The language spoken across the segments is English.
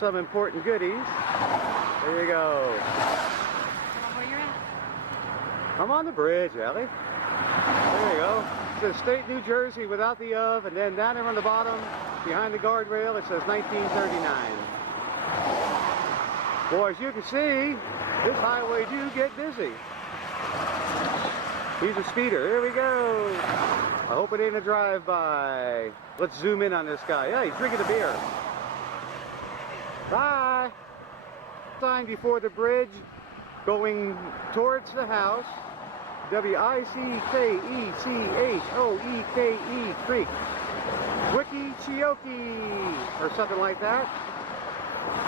Some important goodies. There you go. Where you're at? I'm on the bridge, Allie. There you go. It says State, New Jersey without the of, and then down there on the bottom, behind the guardrail, it says 1939. Boy, as you can see, this highway do get busy. He's a speeder. Here we go. I hope it ain't a drive-by. Let's zoom in on this guy. Yeah, he's drinking a beer. Bye. Sign before the bridge going towards the house. W-I-C-K-E-C-H-O-E-K-E Creek. Wiki-Chioki or something like that.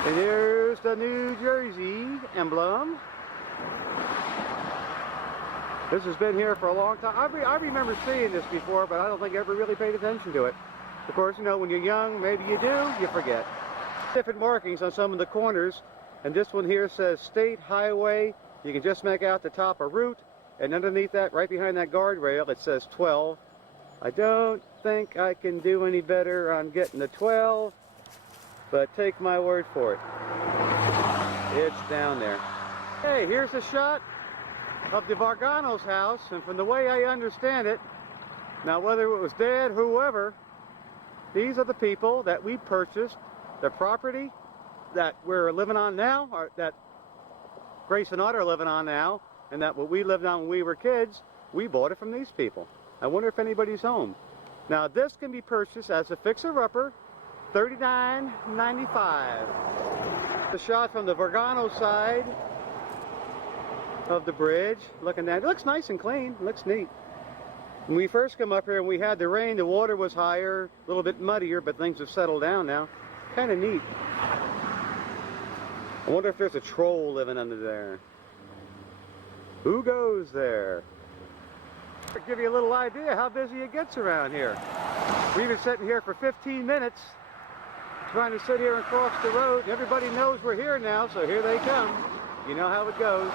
And here's the New Jersey emblem. This has been here for a long time. I remember seeing this before, but I don't think I ever really paid attention to it. Of course, you know, when you're young, maybe you do, you forget. Different markings on some of the corners, and this one here says State Highway. You can just make out the top of route, and underneath that, right behind that guardrail, it says 12. I don't think I can do any better on getting the 12, but take my word for it. It's down there. Hey, here's a shot of the Vargano's house, and from the way I understand it, now whether it was Dad, whoever, these are the people that we purchased the property that we're living on now, or that Grace and Otter are living on now, and that what we lived on when we were kids, we bought it from these people. I wonder if anybody's home. Now this can be purchased as a fixer-upper, $39.95. The shot from the Vargano side of the bridge, looking at it, looks nice and clean, looks neat. When we first come up here and we had the rain, the water was higher, a little bit muddier, but things have settled down now. Kind of neat. I wonder if there's a troll living under there. Who goes there? To give you a little idea how busy it gets around here. We've been sitting here for 15 minutes trying to sit here and cross the road. Everybody knows we're here now, so here they come. You know how it goes.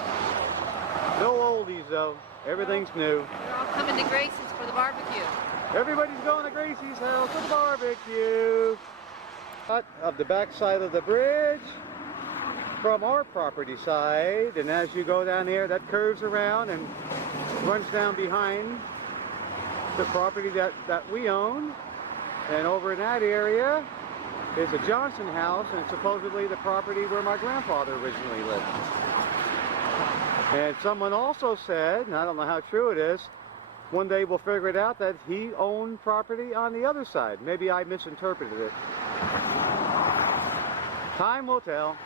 No oldies though. Everything's new. They're all coming to Gracie's for the barbecue. Everybody's going to Gracie's house for the barbecue. Of the back side of the bridge from our property side, and as you go down here, that curves around and runs down behind the property that we own. And over in that area is a Johnson house, and supposedly the property where my grandfather originally lived. And someone also said, and I don't know how true it is, one day we'll figure it out, that he owned property on the other side. Maybe I misinterpreted it. Time will tell,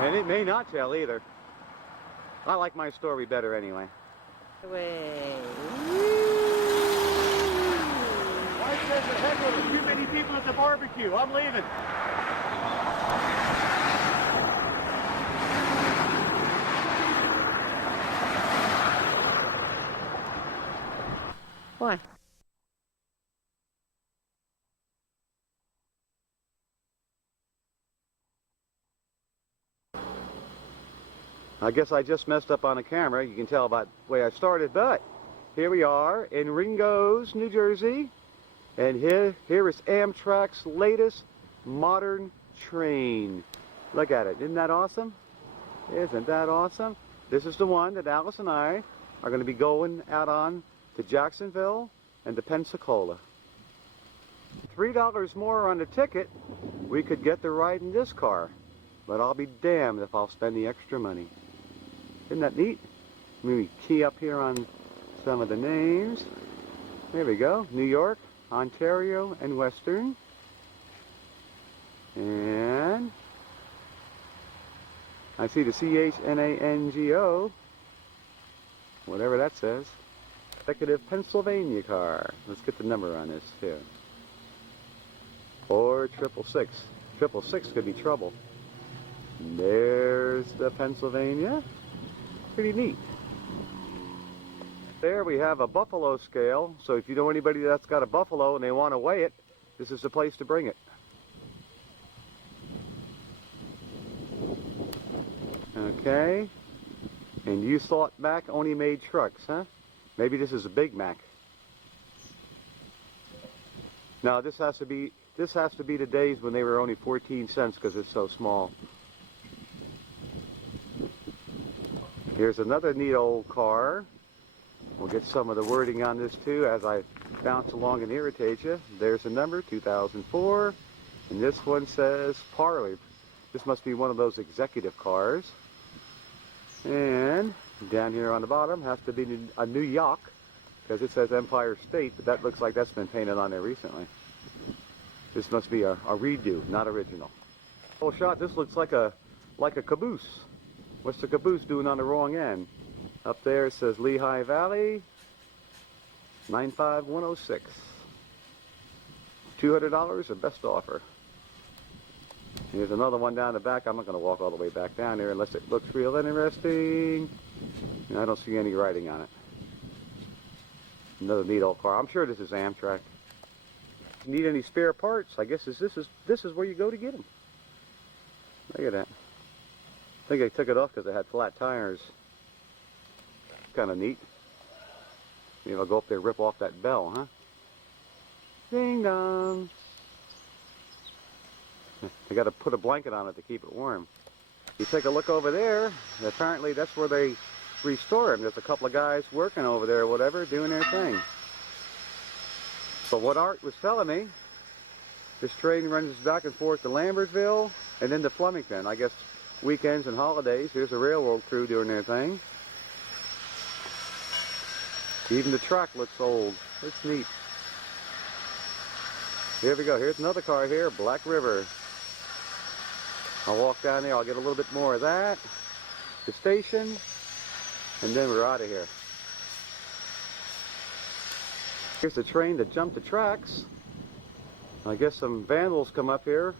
and it may not tell either. I like my story better anyway. Mike says the heck with too many people at the barbecue. I'm leaving. Why? I guess I just messed up on the camera. You can tell by the way I started, but here we are in Ringo's, New Jersey, and here is Amtrak's latest modern train. Look at it. Isn't that awesome? Isn't that awesome? This is the one that Alice and I are going to be going out on to Jacksonville and to Pensacola. $3 more on the ticket, we could get the ride in this car, but I'll be damned if I'll spend the extra money. Isn't that neat? Let me key up here on some of the names. There we go. New York, Ontario, and Western. And I see the CHNANGO, whatever that says. Executive Pennsylvania car. Let's get the number on this too. 4666. 666 could be trouble. And there's the Pennsylvania. Pretty neat. There we have a buffalo scale, so if you know anybody that's got a buffalo and they want to weigh it, this is the place to bring it. Okay. And you thought Mac only made trucks, huh? Maybe this is a Big Mac. Now this has to be This has to be the days when they were only 14 cents because it's so small. Here's another neat old car. We'll get some of the wording on this too as I bounce along and irritate you. There's a number, 2004, and this one says Parley. This must be one of those executive cars. And down here on the bottom has to be a New York because it says Empire State, but that looks like that's been painted on there recently. This must be a redo, not original. Full shot, this looks like a caboose. What's the caboose doing on the wrong end? Up there it says Lehigh Valley, 95106. $200, a best offer. Here's another one down the back. I'm not going to walk all the way back down there unless it looks real interesting. I don't see any writing on it. Another neat old car. I'm sure this is Amtrak. If you need any spare parts, I guess this is where you go to get them. Look at that. I think I took it off because it had flat tires. Kind of neat. Maybe I'll go up there and rip off that bell, huh? Ding dong. I got to put a blanket on it to keep it warm. You take a look over there. Apparently that's where they restore them. There's a couple of guys working over there or whatever, doing their thing. So what Art was telling me, this train runs back and forth to Lambertville and then to Flemington. I guess weekends and holidays. Here's a railroad crew doing their thing. Even the track looks old. It's neat. Here we go. Here's another car here, Black River. I'll walk down there. I'll get a little bit more of that. The station. And then we're out of here. Here's the train that jumped the tracks. I guess some vandals come up here,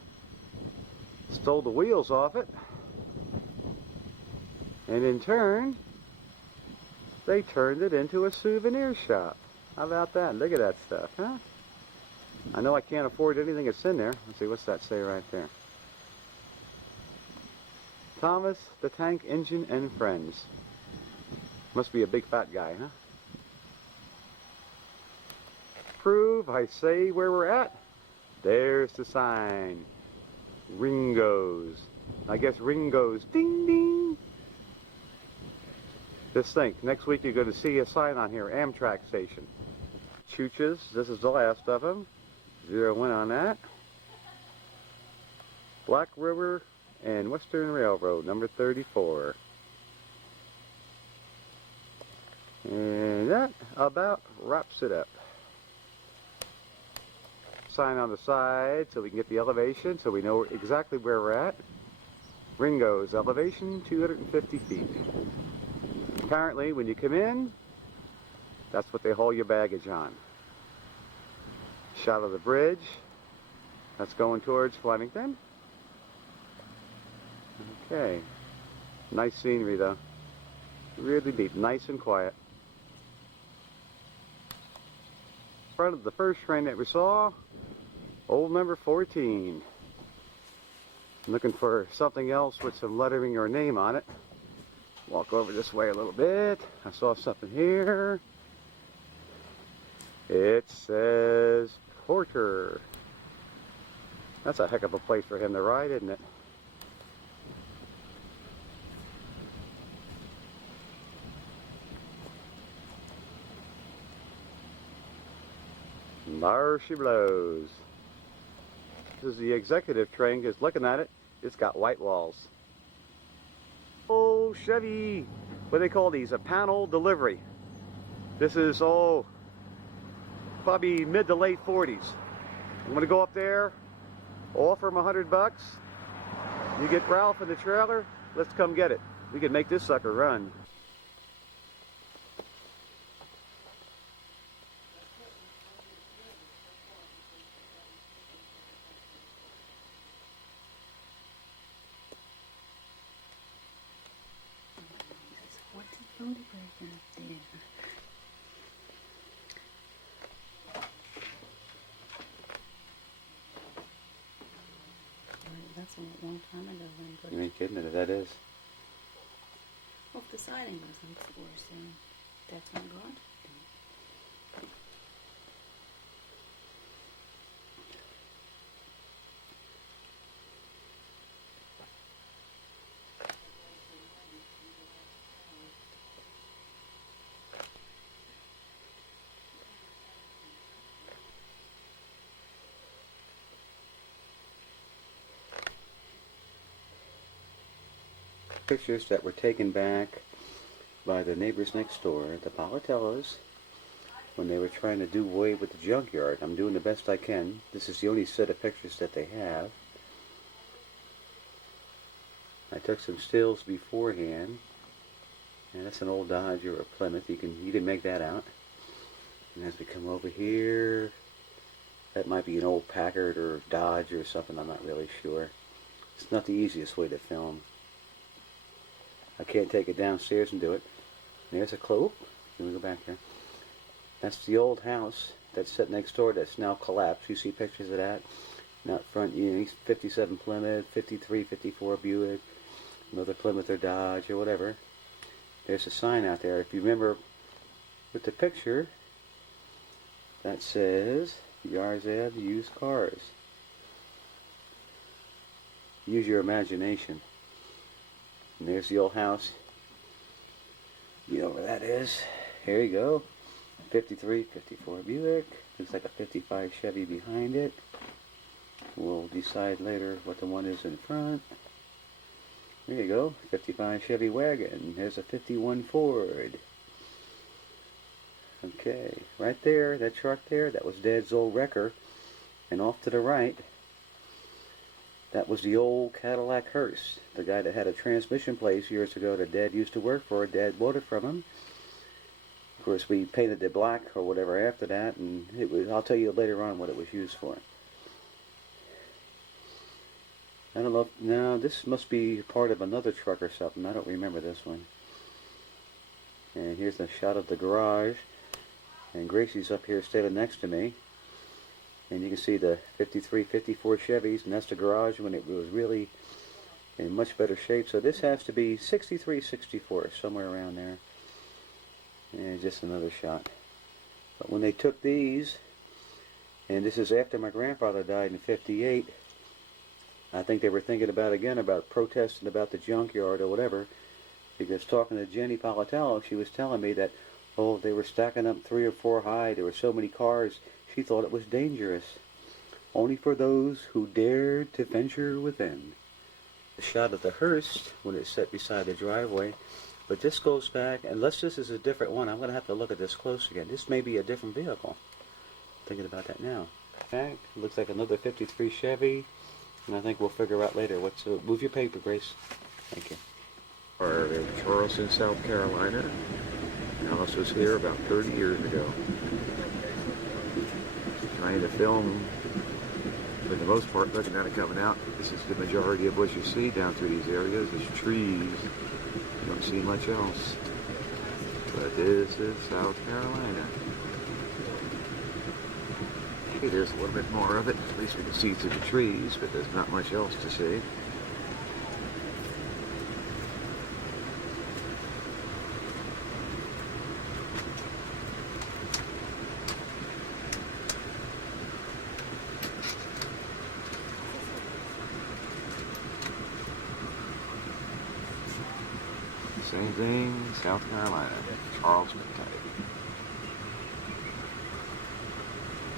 stole the wheels off it, and in turn, they turned it into a souvenir shop. How about that? Look at that stuff, huh? I know I can't afford anything that's in there. Let's see, what's that say right there? Thomas the Tank Engine and Friends. Must be a big fat guy, huh? Prove I say where we're at. There's the sign. Ringo's. I guess Ringo's. Ding ding. Just think, next week you're going to see a sign on here, Amtrak station. Chooches, this is the last of them. 01 on that. Black River and Western Railroad, number 34. And that about wraps it up. Sign on the side so we can get the elevation so we know exactly where we're at. Ringo's elevation, 250 feet. Apparently, when you come in, that's what they haul your baggage on. Shot of the bridge. That's going towards Flemington. Okay. Nice scenery, though. Really neat. Nice and quiet. In front of the first train that we saw, old number 14. I'm looking for something else with some lettering or name on it. Walk over this way a little bit. I saw something here. It says Porter. That's a heck of a place for him to ride, isn't it? There she blows. This is the executive train, because looking at it, it's got white walls. Oh, Chevy, what do they call these? A panel delivery. This is, probably mid to late 40s. I'm going to go up there, offer him $100. You get Ralph in the trailer, let's come get it. We can make this sucker run. That's a long time ago then. But You ain't kidding it, that is. well, if the siding wasn't forced, then that's not gone. pictures that were taken back by the neighbors next door, the Palatellos, when they were trying to do away with the junkyard. I'm doing the best I can. This is the only set of pictures that they have. I took some stills beforehand. And that's an old Dodge or a Plymouth. You can make that out. And as we come over here, that might be an old Packard or Dodge or something. I'm not really sure. It's not the easiest way to film. I can't take it downstairs and do it. There's a close. Let me go back there. That's the old house that's set next door that's now collapsed. You see pictures of that. And out front, 57 Plymouth, 53, 54 Buick, another Plymouth or Dodge or whatever. There's a sign out there. If you remember with the picture, that says Yarzab Used Cars. Use your imagination. And there's the old house. You know where that is. Here you go. 53, 54 Buick. Looks like a 55 Chevy behind it. We'll decide later what the one is in front. There you go. 55 Chevy wagon. There's a 51 Ford. Okay. Right there, that truck there, that was Dad's old wrecker. And off to the right, that was the old Cadillac hearse. The guy that had a transmission place years ago that Dad used to work for. Dad bought it from him. Of course, we painted it black or whatever after that, and it was, I'll tell you later on what it was used for. I don't know if, no, this must be part of another truck or something. I don't remember this one. And here's the shot of the garage. And Gracie's up here standing next to me. And you can see the 53, 54 Chevys, and that's the garage when it was really in much better shape. So this has to be 63, 64, somewhere around there. And just another shot. But when they took these, and this is after my grandfather died in 58, I think they were thinking about protesting about the junkyard or whatever, because talking to Jenny Palatello, she was telling me that, oh, they were stacking up 3 or 4 high, there were so many cars, she thought it was dangerous. Only for those who dared to venture within. The shot of the hearse when it's set beside the driveway, but this goes back, unless this is a different one, I'm going to have to look at this close again. This may be a different vehicle. Thinking about that now. Okay, looks like another 53 Chevy. And I think we'll figure out later what's... move your paper, Grace. Thank you. Are in Charleston, South Carolina. The house was here about 30 years ago. Trying to film, for the most part, looking at it coming out. This is the majority of what you see down through these areas. There's trees. You don't see much else. But this is South Carolina. There's a little bit more of it. At least we can see through the trees, but there's not much else to see. Same thing, South Carolina, Charleston type.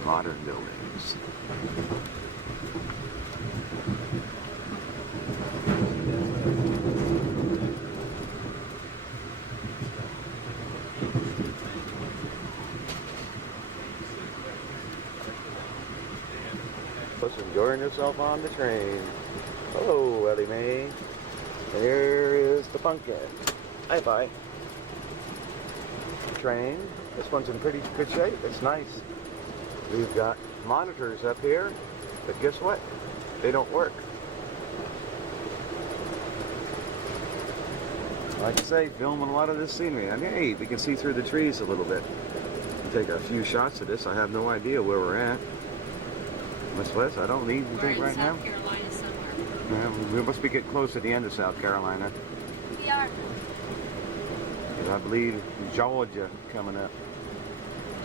Modern buildings. Just enjoying yourself on the train. Hello, Ellie Mae. There is the pumpkin. Hi, bye. Train. This one's in pretty good shape. It's nice. We've got monitors up here, but guess what? They don't work. Like I say, filming a lot of this scenery. I mean, hey, we can see through the trees a little bit. Take a few shots of this. I have no idea where we're at. Much less, I don't need anything right now. South Carolina somewhere. Yeah, we must be getting close to the end of South Carolina. We are. I believe Georgia coming up.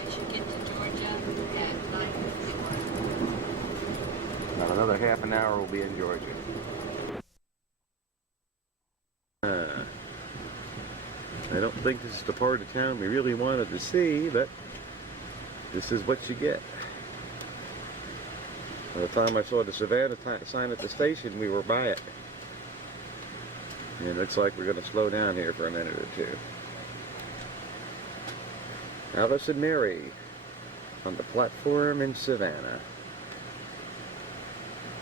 We should get to Georgia at 9:54. About another half an hour we'll be in Georgia. I don't think this is the part of town we really wanted to see, but this is what you get. By the time I saw the Savannah sign at the station, we were by it. It looks like we're going to slow down here for a minute or two. Alice and Mary on the platform in Savannah.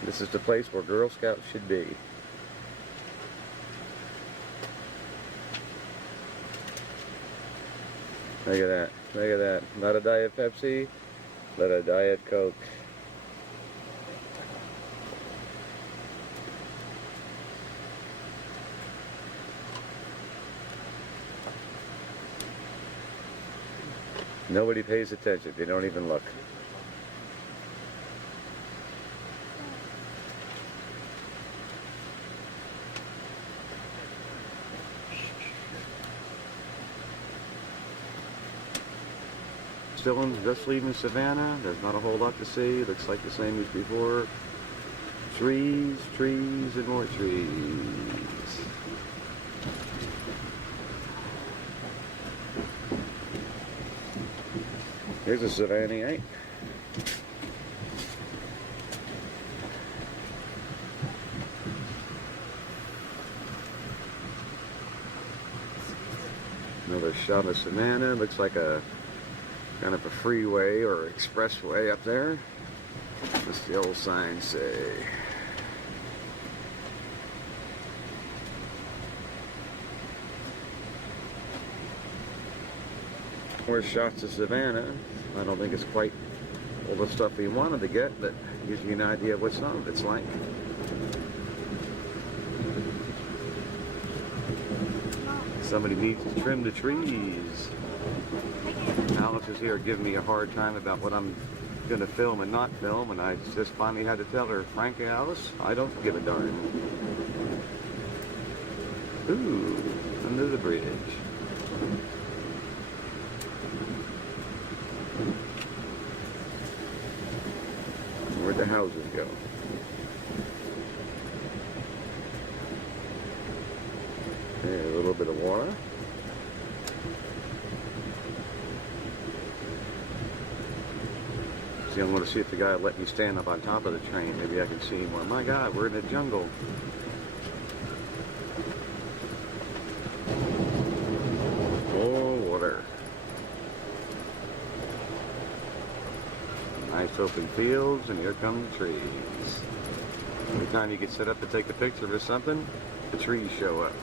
This is the place where Girl Scouts should be. Look at that. Look at that. Not a Diet Pepsi, but a Diet Coke. Nobody pays attention. They don't even look. Just leaving Savannah. There's not a whole lot to see. Looks like the same as before. Trees, trees, and more trees. Here's a Savannahite. Another shot of Savannah. Looks like a kind of a freeway or expressway up there. What's the old sign say? More shots of Savannah. I don't think it's quite all the stuff we wanted to get, but gives you an idea of what some of it's like. Somebody needs to trim the trees. Alice is here giving me a hard time about what I'm going to film and not film, and I just finally had to tell her, frankly, Alice, I don't give a darn. Ooh, under the bridge. Where'd the houses go? Yeah, a little bit of water. See, I'm going to see if the guy will let me stand up on top of the train. Maybe I can see more. My God, we're in the jungle. Oh, water. Nice open fields, and here come the trees. Every time you get set up to take a picture or something, the trees show up.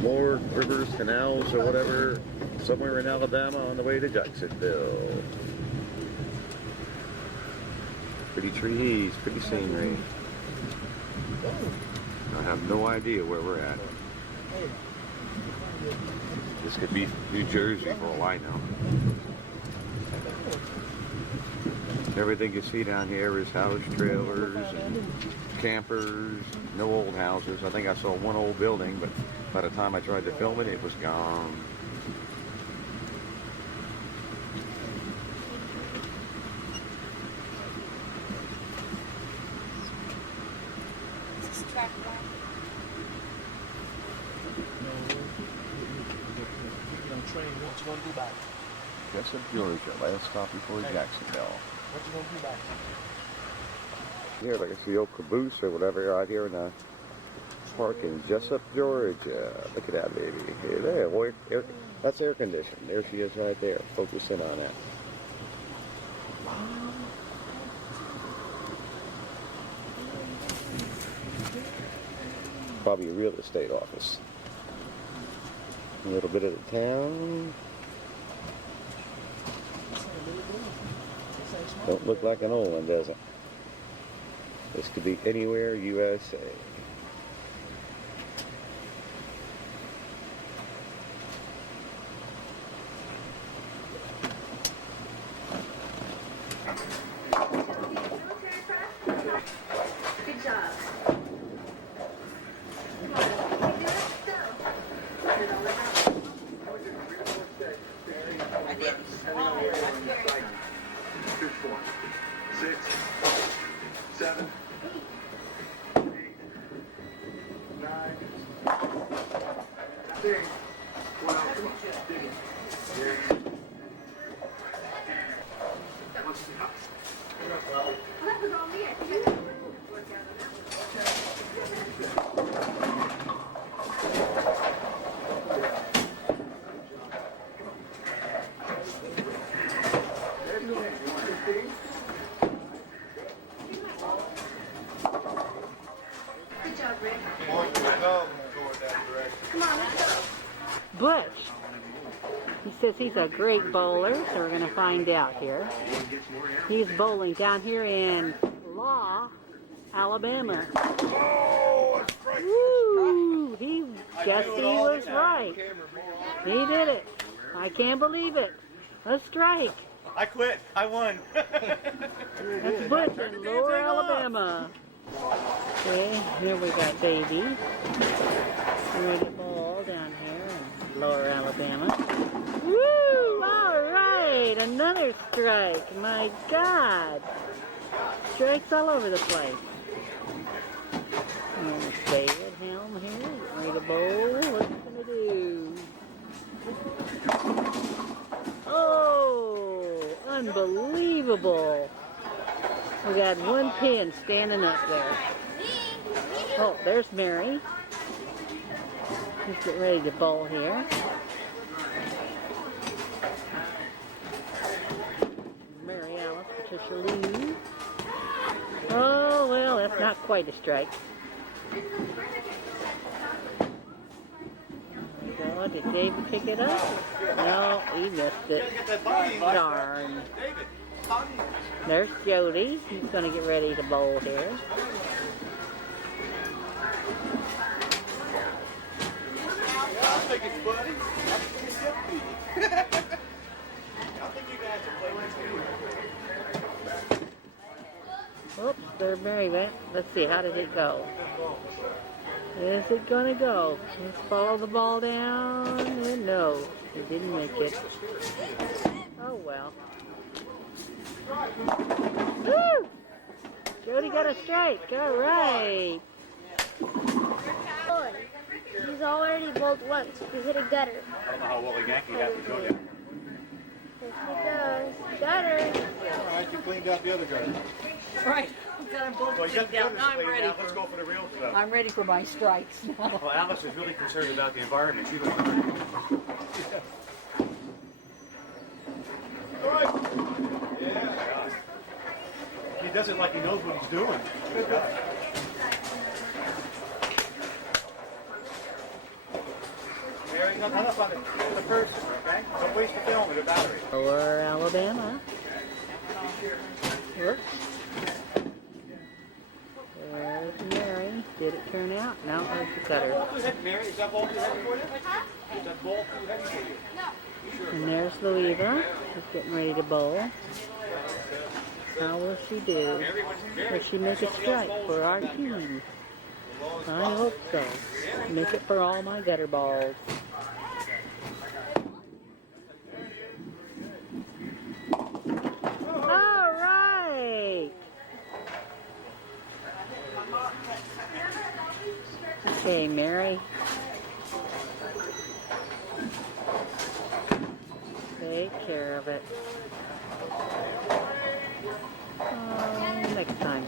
More rivers, canals, or whatever, somewhere in Alabama on the way to Jacksonville. Pretty trees, pretty scenery. I have no idea where we're at. This could be New Jersey for all I know. Everything you see down here is house trailers and campers, no old houses. I think I saw one old building, but by the time I tried to film it, it was gone. This is track one. Train, what you gonna do about it? Jessup, Georgia, last stop before Jacksonville. What you gonna do about it? Here, like I see the old caboose or whatever out here in the park in Jessup, Georgia. Look at that baby. Here, there. That's air conditioned. There she is right there. Focus in on that. Probably a real estate office. A little bit of the town. Don't look like an old one, does it? This could be anywhere USA. Good job. Come on. You can do it. Go. Butch, he says he's a great bowler, so we're going to find out here. He's bowling down here in Law, Alabama. Oh, that's right. Woo! He guessed he was right. He did it. I can't believe it. A strike. I quit. I won. That's Butch in Lower Alabama. Okay, here we got Baby. Ready to bowl down here in Lower Alabama. Woo! All right, another strike. My God, strikes all over the place. And there's David Helm here, ready to bowl. What's he gonna do? Oh, unbelievable! We got one pin standing up there. Oh, there's Mary. She's getting ready to bowl here. Mary Alice, Patricia Lee. Oh, well, that's not quite a strike. So, did David pick it up? No, he missed it. Darn. There's Jody. He's going to get ready to bowl here. Oops, there Mary went. Let's see, how did it go? Is it gonna go? Let's follow the ball down. And no, it didn't make it. Oh well. Woo! Jody got a strike. All right. He's already bowled once. He hit a gutter. I don't know how well a Yankee got to Jody. Yes, he does. Gutter. All right, you cleaned out the other guy. Right. Got them both cleaned out. Now I'm ready. Let's go for the real stuff. I'm ready for my strikes now. Well, Alice is really concerned about the environment. She was He does it like he knows what he's doing. Good guy. Mary, not enough on the person, okay? Don't waste the film with a battery. Lower Alabama. Whoops. There's Mary. Did it turn out? No, there's the gutter. Mary, is that ball too heavy for you? Is that ball too heavy for you? And there's Loueva. She's getting ready to bowl. How will she do? Will she make a strike for our team? I hope so. Make it for all my gutter balls. All right. Okay, Mary. Take care of it. Next time.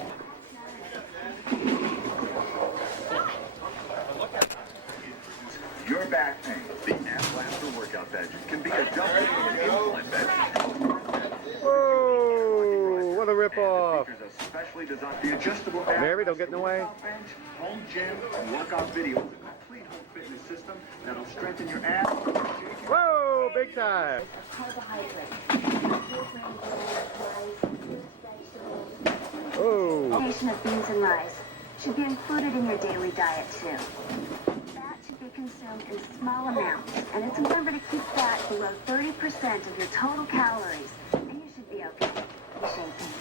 Your back pain, the after workout badge can be a double insulin badge. Whoa, what a ripoff. Features a specially designed the adjustable back. Mary, don't get in the way. Bench, home gym, and workout video with a complete home fitness system that'll strengthen your abs. Whoa, big time. Oh. Combination of beans and rice should be included in your daily diet too. Fat should be consumed in small amounts, and it's important to keep fat below 30% of your total calories, and you should be okay. Shaping.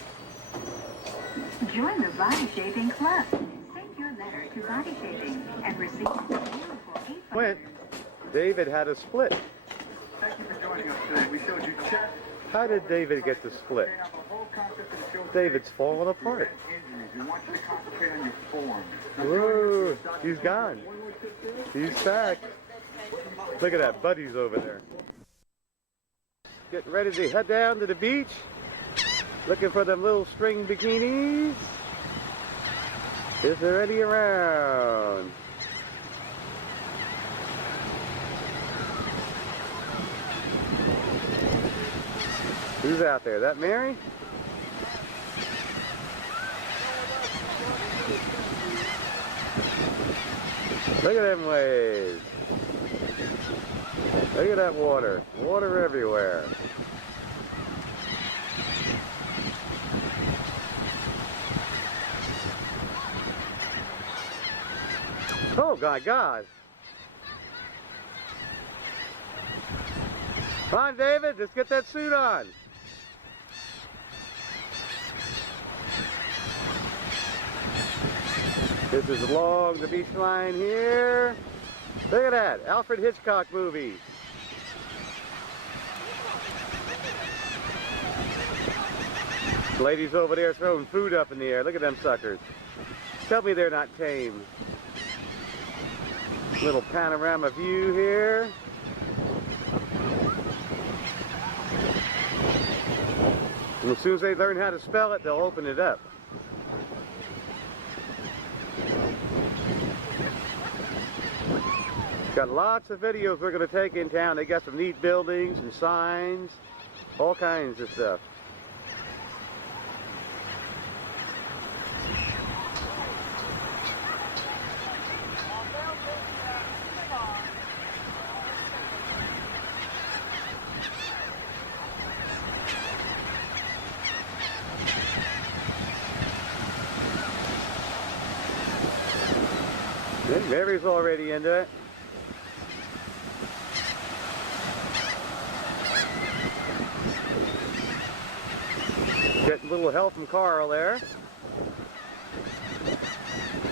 Join the Body Shaping Club. Send your letter to Body Shaping and receive a beautiful 8. Went. David had a split. Thank you for joining us today. We showed you chest. How did David get the split? David's falling apart. We want you to concentrate on your form. Whoa, he's gone. He's back. Look at that, buddies over there. Getting ready to head down to the beach. Looking for them little string bikinis. Is there any around? Who's out there? That Mary? Look at them waves. Look at that water. Water everywhere. Oh my God. Come on, David, let's get that suit on. This is along the beach line here. Look at that, Alfred Hitchcock movie. Ladies over there throwing food up in the air. Look at them suckers. Tell me they're not tame. Little panorama view here. And as soon as they learn how to spell it, they'll open it up. Got lots of videos we're going to take in town. They got some neat buildings and signs, all kinds of stuff. And Mary's already into it. Getting a little help from Carl there.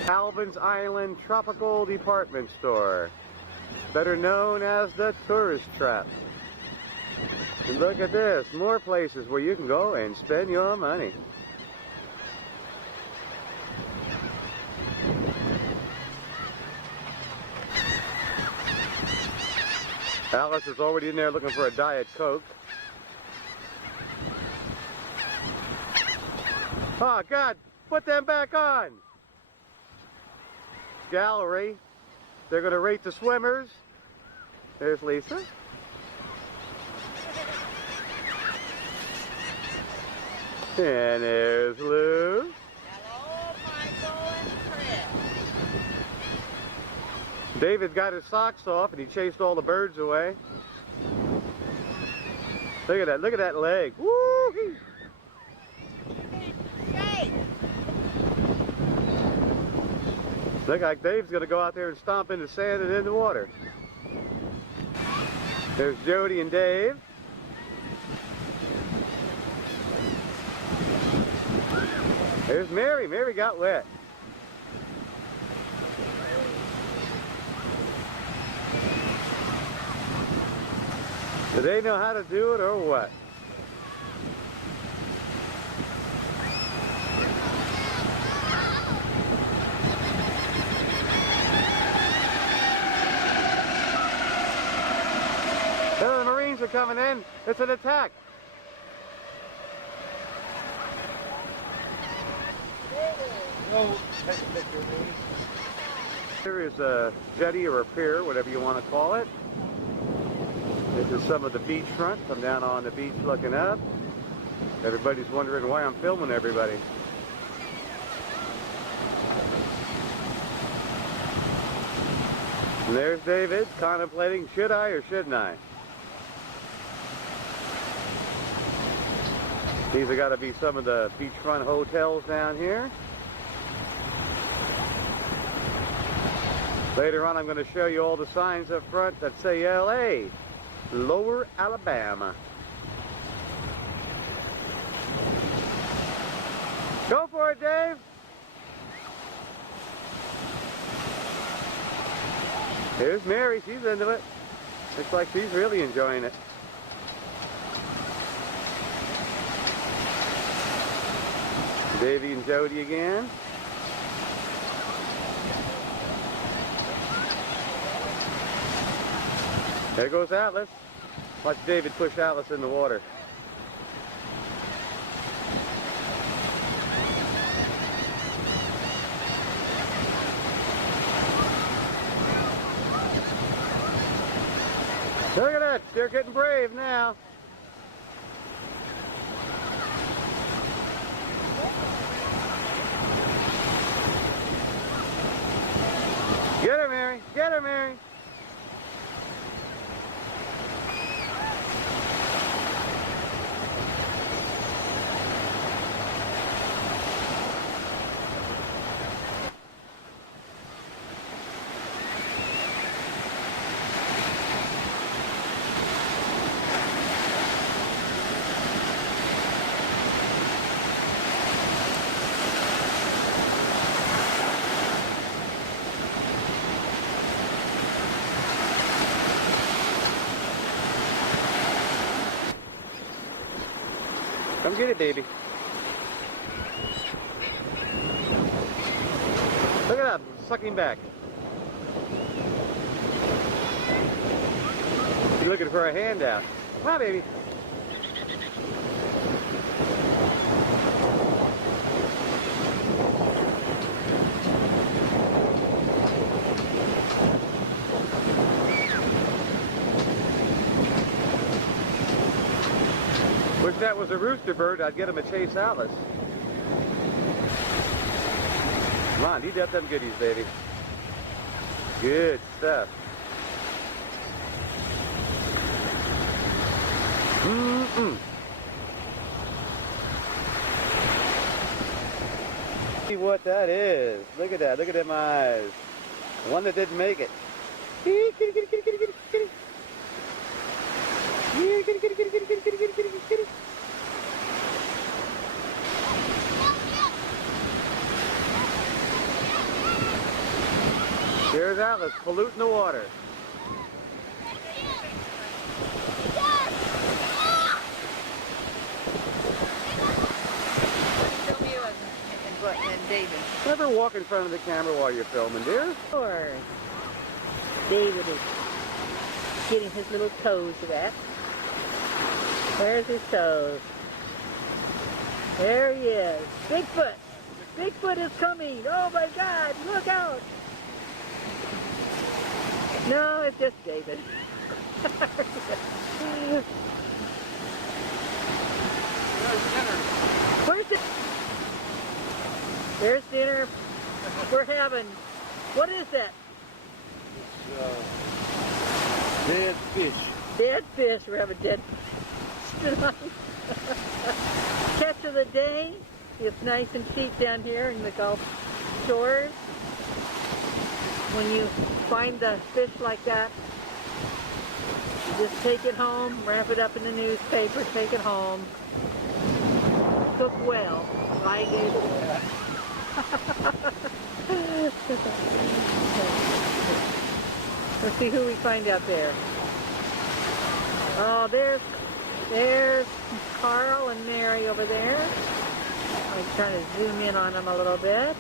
Calvin's Island Tropical Department Store, better known as the Tourist Trap. And look at this, more places where you can go and spend your money. Alice is already in there looking for a Diet Coke. Oh, God, put them back on. Gallery. They're going to rate the swimmers. There's Lisa. And there's Lou. Hello, Michael and Chris. David got his socks off and he chased all the birds away. Look at that leg. Woo-hee. Look like Dave's going to go out there and stomp in the sand and in the water. There's Jody and Dave. There's Mary. Mary got wet. Do they know how to do it or what? The Marines are coming in. It's an attack. Here is a jetty or a pier, whatever you want to call it. This is some of the beachfront. I'm down on the beach looking up. Everybody's wondering why I'm filming everybody. And there's David contemplating, should I or shouldn't I? These have got to be some of the beachfront hotels down here. Later on, I'm going to show you all the signs up front that say LA, Lower Alabama. Go for it, Dave. Here's Mary. She's into it. Looks like she's really enjoying it. Davey and Jody again. There goes Atlas. Watch David push Atlas in the water. Look at that, they're getting brave now. Get her, Mary, get her, Mary. Come get it, baby. Look at that, sucking back. She's looking for a handout. Come on, baby. Wish that was a rooster bird, I'd get him a Chase Atlas. Come on, eat up them goodies, baby. Good stuff. See what that is. Look at that, look at them eyes. One that didn't make it. Kitty, kitty, kitty, kitty, kitty, kitty, kitty. Yeah, kitty, kitty, kitty, kitty, kitty, kitty, kitty, kitty, kitty. There's Atlas polluting the water. Film you and David. Never walk in front of the camera while you're filming, dear. Sure. David is getting his little toes wet. Where's his toes? There he is. Bigfoot! Bigfoot is coming! Oh my God! Look out! No, it's just David. Where's it? There's dinner. We're having. What is that? Dead fish. Dead fish. We're having dead fish tonight. Catch of the day. It's nice and cheap down here in the Gulf shores. When you find the fish like that, you just take it home, wrap it up in the newspaper, take it home. Cook well, right, David? Let's see who we find out there. Oh, there's Carl and Mary over there. I'm trying to zoom in on them a little bit.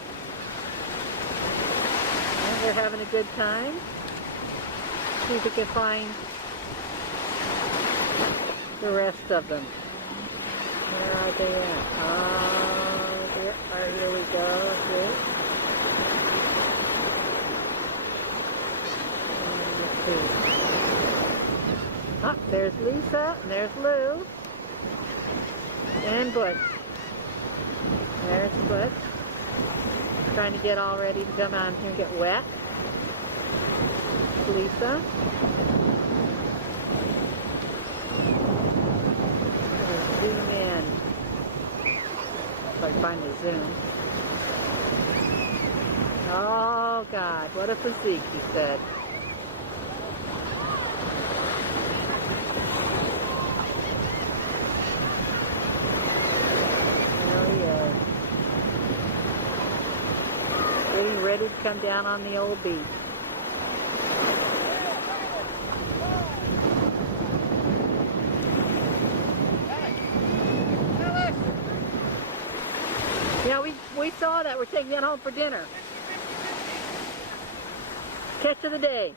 And they're having a good time. See if we can find the rest of them. Where are they at? Here we go. Good. Let's see. Oh, there's Lisa, and there's Lou, and Butch. There's Butch. Trying to get all ready to come out here and get wet. Lisa. Zoom in. So I finally zoom. Oh God, what a physique, he said. Getting ready to come down on the old beach. Yeah, we saw that. We're taking that home for dinner. Catch of the day.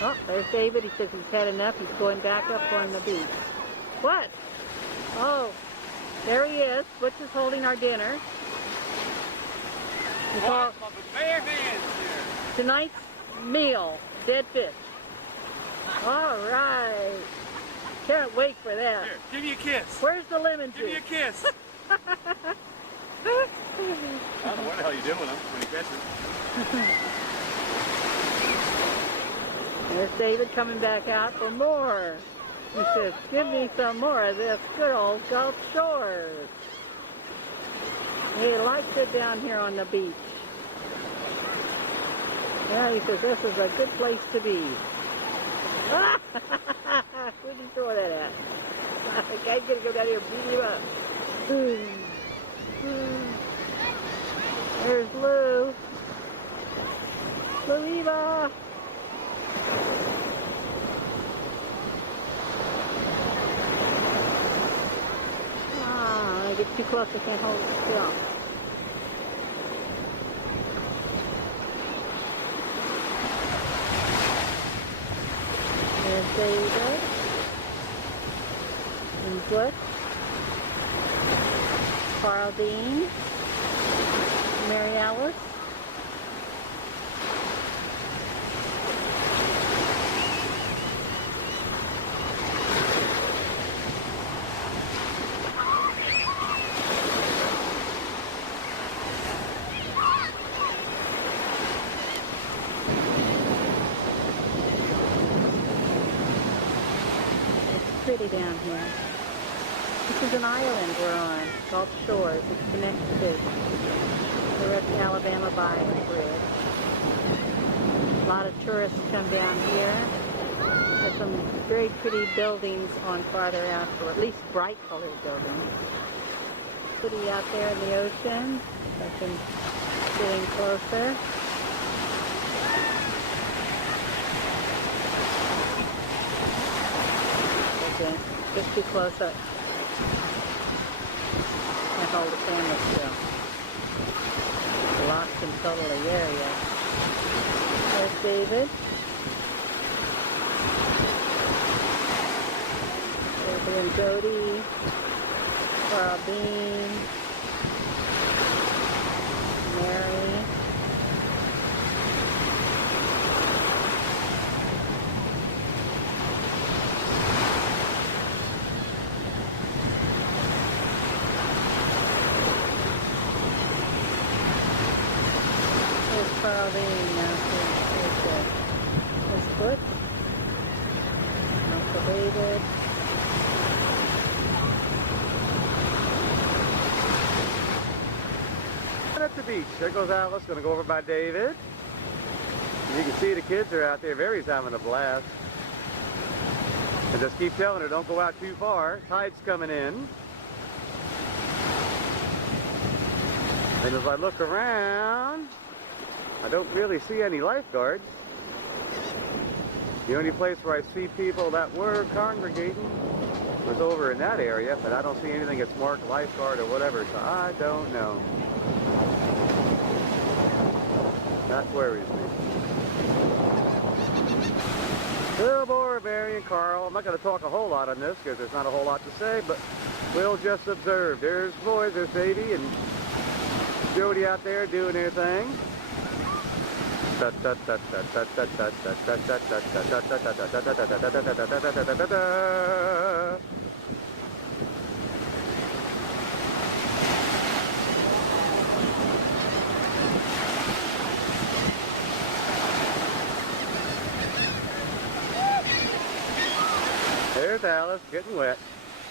Oh, there's David. He says he's had enough. He's going back up on the beach. What? Oh, there he is. Butch is holding our dinner. We call tonight's meal, dead fish. All right. Can't wait for that. Here, give me a kiss. Where's the lemon Give me juice? a kiss. I don't know what the hell you're doing when you catch him. There's David coming back out for more. He says, give me some more of this good old Gulf Shores. He likes it down here on the beach. Yeah, he says, this is a good place to be. Who did you throw that at? The guy's gonna go down here and beat him up. There's Lou. Loueva. I get too close, I can't hold it still. There's David. And Butch. Carl Dean. Mary Alice. Pretty down here. This is an island we're on, Gulf Shores. It's connected to the Alabama Bayou Bridge. A lot of tourists come down here. There's some very pretty buildings on farther out, or at least bright colored buildings. Pretty out there in the ocean. I can get in closer. Just too close up. Can't hold the camera still. Lost control of the area. There's David. David and Jody. Carl Bean. Mary. Carl Dean now. There's Butch. Uncle David. At the beach. There goes Alice, going to go over by David. You can see the kids are out there. Mary's having a blast. And just keep telling her, don't go out too far. Tide's coming in. And as I look around, I don't really see any lifeguards. The only place where I see people that were congregating was over in that area, but I don't see anything that's marked lifeguard or whatever, so I don't know. That worries me. Little more Mary and Carl. I'm not going to talk a whole lot on this because there's not a whole lot to say, but we'll just observe. There's the boys, there's Davey and Jody out there doing their thing. There's Alice getting wet.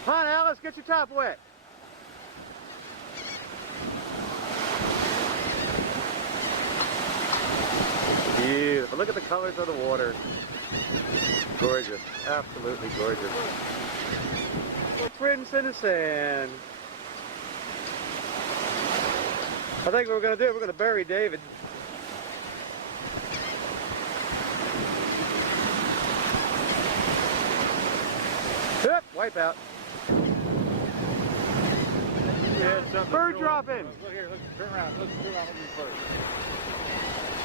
Come on, Alice, get your top wet. Beautiful. Look at the colors of the water. Gorgeous. Absolutely gorgeous. Prints in the sand. I think what we're going to do, we're going to bury David. Yep, wipe out. Yeah, bird dropping. Look here, look, turn around, look at me first.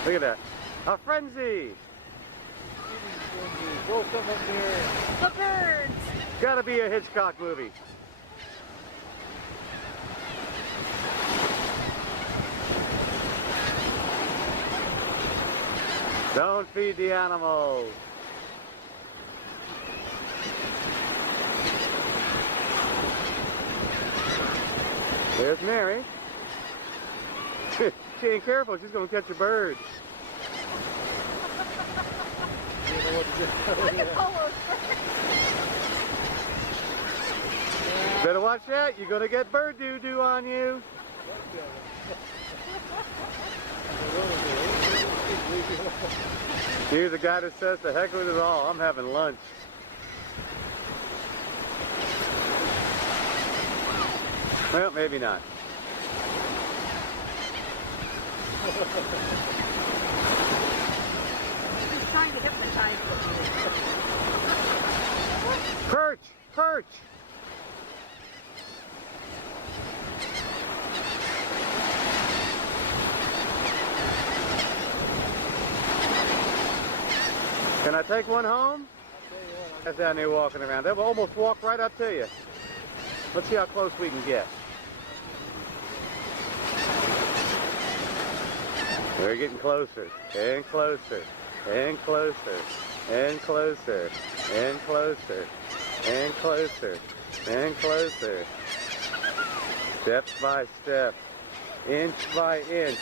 Look at that. A frenzy. come up here. The birds. Gotta be a Hitchcock movie. Don't feed the animals. There's Mary. She ain't careful, she's gonna catch a bird. You know what to do. Look at all those birds. Better watch that, you're gonna get bird doo-doo on you. Here's a guy that says, the heck with it all, I'm having lunch. Well, maybe not. He's trying to hypnotize them. Perch! Perch! Can I take one home? That's down there walking around. They will almost walk right up to you. Let's see how close we can get. We're getting closer, and closer, and closer, and closer, and closer, and closer, and closer. Step by step, inch by inch.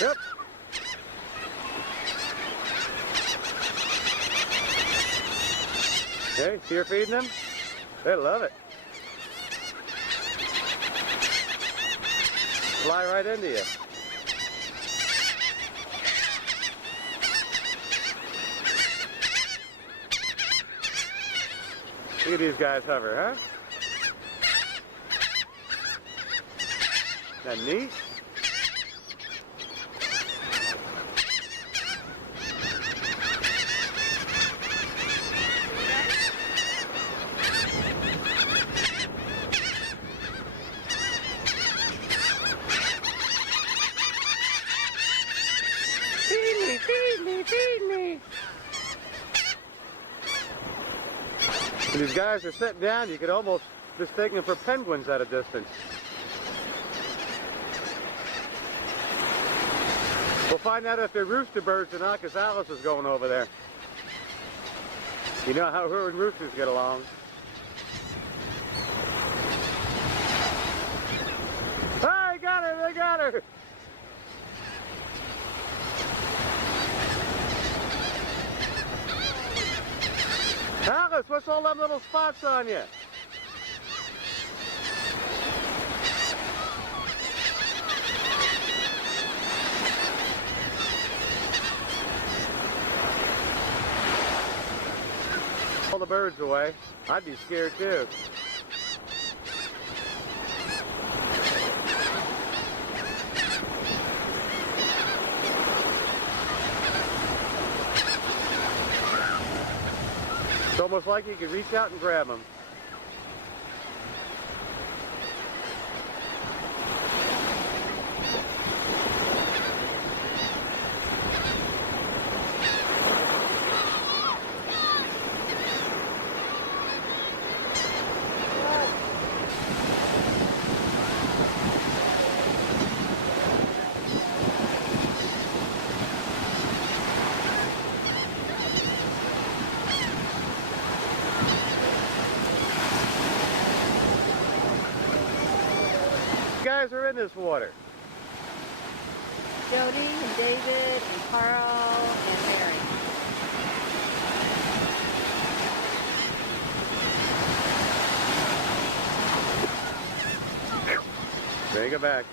Yep. Okay, see you're feeding them? They love it. Fly right into you. Look at these guys hover, huh? Isn't that neat? When these guys are sitting down, you could almost mistake them for penguins at a distance. We'll find out if they're rooster birds or not, because Alice is going over there. You know how her and roosters get along. Hey, got her! They got her! Alice, what's all them little spots on you? All the birds away. I'd be scared too. It's almost like you could reach out and grab them. Guys are in this water. Jody and David and Carl and Mary. Bring it back.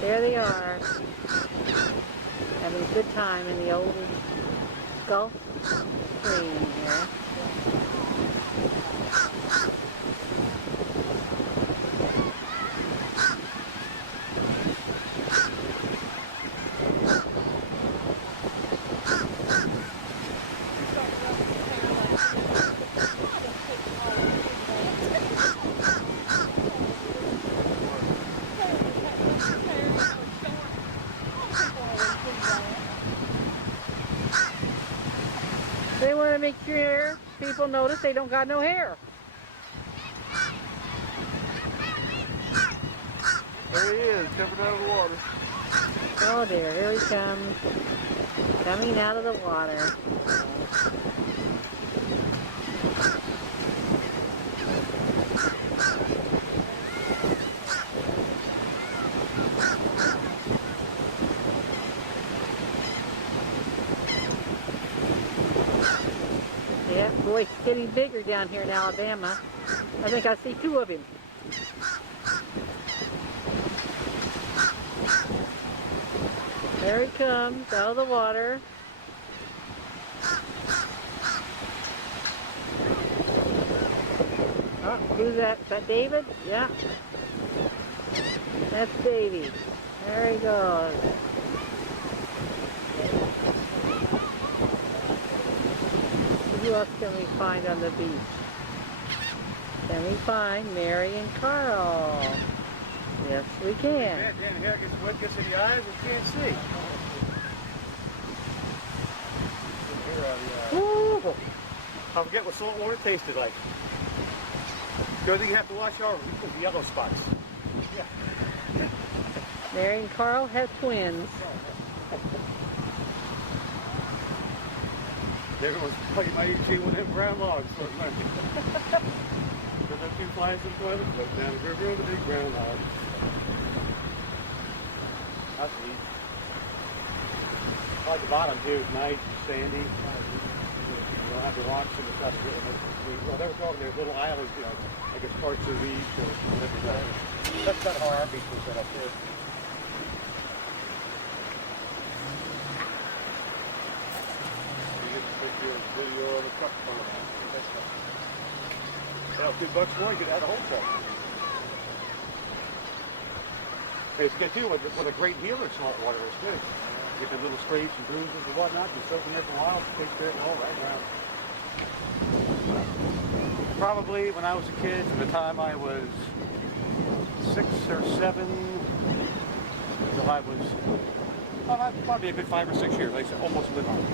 There they are, having a good time in the old Gulf Stream here. They want to make sure people notice they don't got no hair. There he is, coming out of the water. Oh dear, here he comes. Coming out of the water. Yeah, boy, it's getting bigger down here in Alabama. I think I see two of him. There he comes, out of the water. Oh, who's that? Is that David? Yeah. That's Davy. There he goes. Who else can we find on the beach? Can we find Mary and Carl? Yes, we can. Bad, Dan, hair gets wet, gets in the eyes, and can't see. Ooh. I forget what salt water tasted like. Good thing you have to wash over the yellow spots. Yeah. Mary and Carl have twins. There was you might even see one of them brown logs for it, might be. There's them two flies in the toilet, goes down the river with a big brown log. That's neat. I like the bottom too, it's nice, sandy. You don't have the rocks and the stuff really makes it sweet. Well, they were talking there's little islands, you know, I guess parts of the beach or whatever that is. That's kind of how our beach was set up too. Video of the truck full of that. Hell, $2 more, you could add a whole truck. It's good too with a great healer salt water is good. Get the little scrapes and bruises and whatnot, you soak them there for a while, takes care of it all right around. Probably when I was a kid, from the time I was 6 or 7 until I was probably a good 5 or 6 years. I almost lived on it.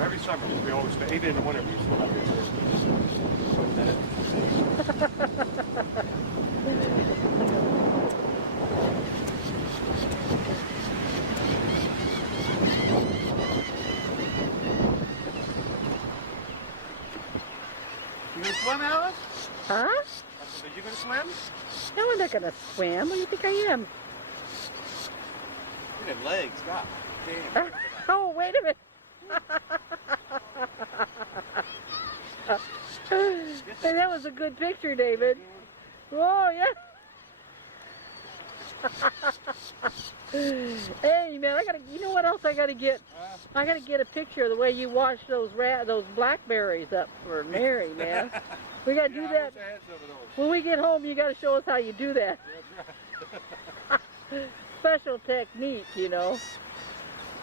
Every summer we always stay, even in the winter we used to go out there. You gonna swim, Alice? Huh? I said, you gonna swim? No, I'm not gonna swim. What do you think I am? You have legs, God. Damn. Oh, wait a minute. Hey, that was a good picture, David. Oh, yeah. Hey, man, you know what else I gotta get? I gotta get a picture of the way you wash those blackberries up for Mary, man. We gotta do that. When we get home, you gotta show us how you do that. Special technique, you know.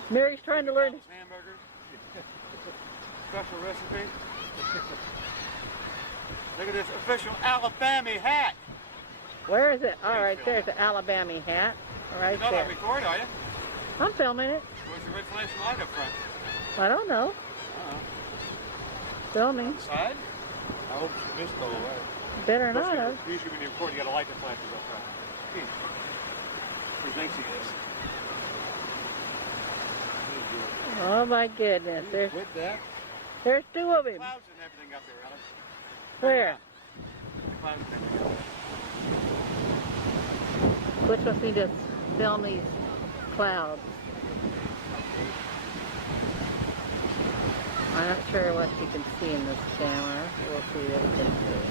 Mary's trying to learn. Hamburgers. Special recipe. Look at this official Alabama hat. Where is it? All right, there's the Alabama hat. All right, You're not there. on record, are you? I'm filming it. Where's your red flashing light up front? I don't know. Filming. Side? I hope you missed all the way. Better not have. Usually when you record, you got a light that flashes up front. Who thinks he is? Oh my goodness. There's With that? two of him. Clouds and everything up there, Alex. Where? Clouds and everything. Which must need to film these clouds. I'm not sure what you can see in this camera. We'll see what we can see.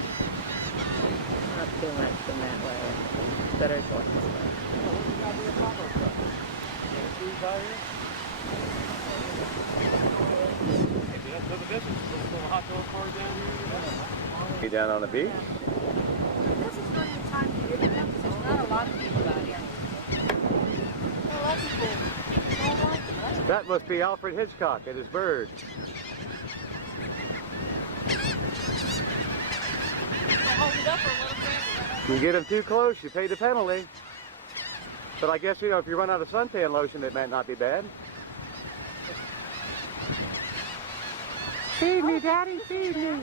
Not too much in that way. Better going this way. You down on the beach? This is not the time to get it up because there's not a lot of people out here. Not a lot of people don't like it, right? That must be Alfred Hitchcock and his bird. Hold it up for a little bit. You get them too close, you pay the penalty. But I guess, you know, if you run out of suntan lotion, it might not be bad. Feed me, Daddy, feed me.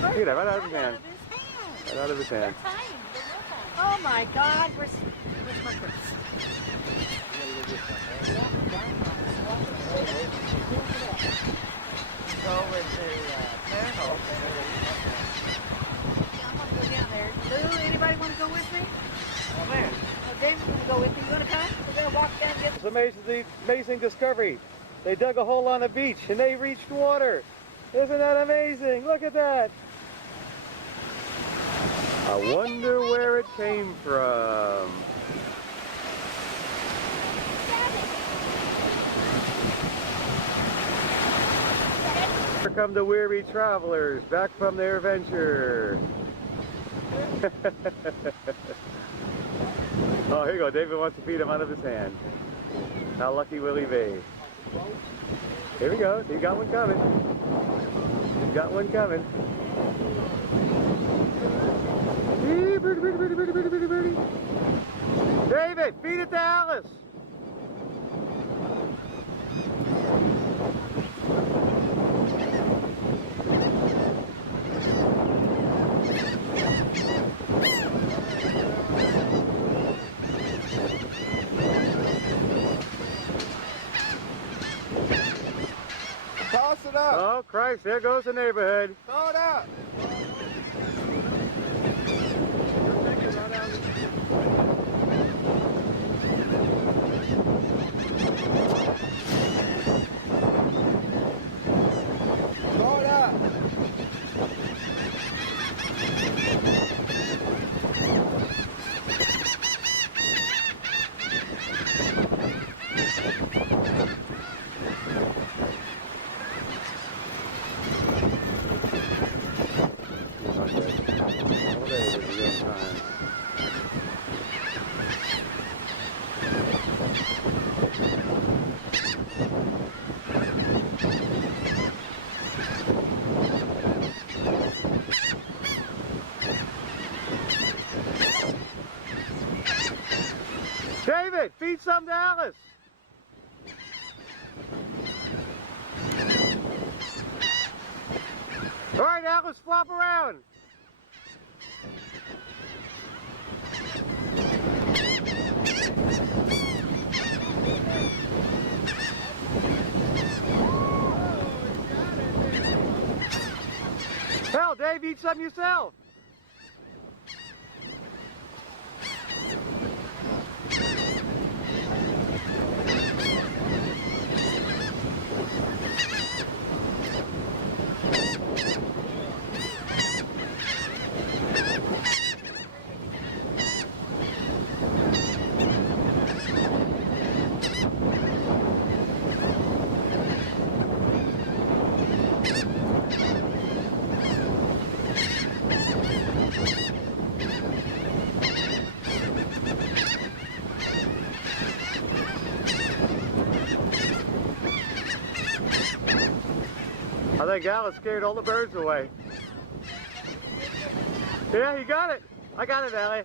Look at that, right out of his hand. Right out of his hand. Oh my God, where's my purse? Go with the turtle. I'm gonna go down there. Lou, anybody want to go with me? Where? Oh, David's gonna go with me. You wanna come? We're gonna walk down and get. It's amazing discovery. They dug a hole on the beach and they reached water. Isn't that amazing? Look at that. I wonder where it came from. Here come the weary travelers back from their venture. Oh, here you go. David wants to feed him out of his hand. How lucky will he be? Here we go. He's got one coming. He's got one coming. Birdie, birdie, birdie, birdie, birdie, birdie, birdie. David, feed it to Alice. Toss it up. Oh, Christ, there goes the neighborhood. Throw it up. Throw it up. David, feed some to Alice. All right, Alice, flop around. Hell, Dave, eat some yourself. I think Alice scared all the birds away. Yeah, you got it. I got it, Allie.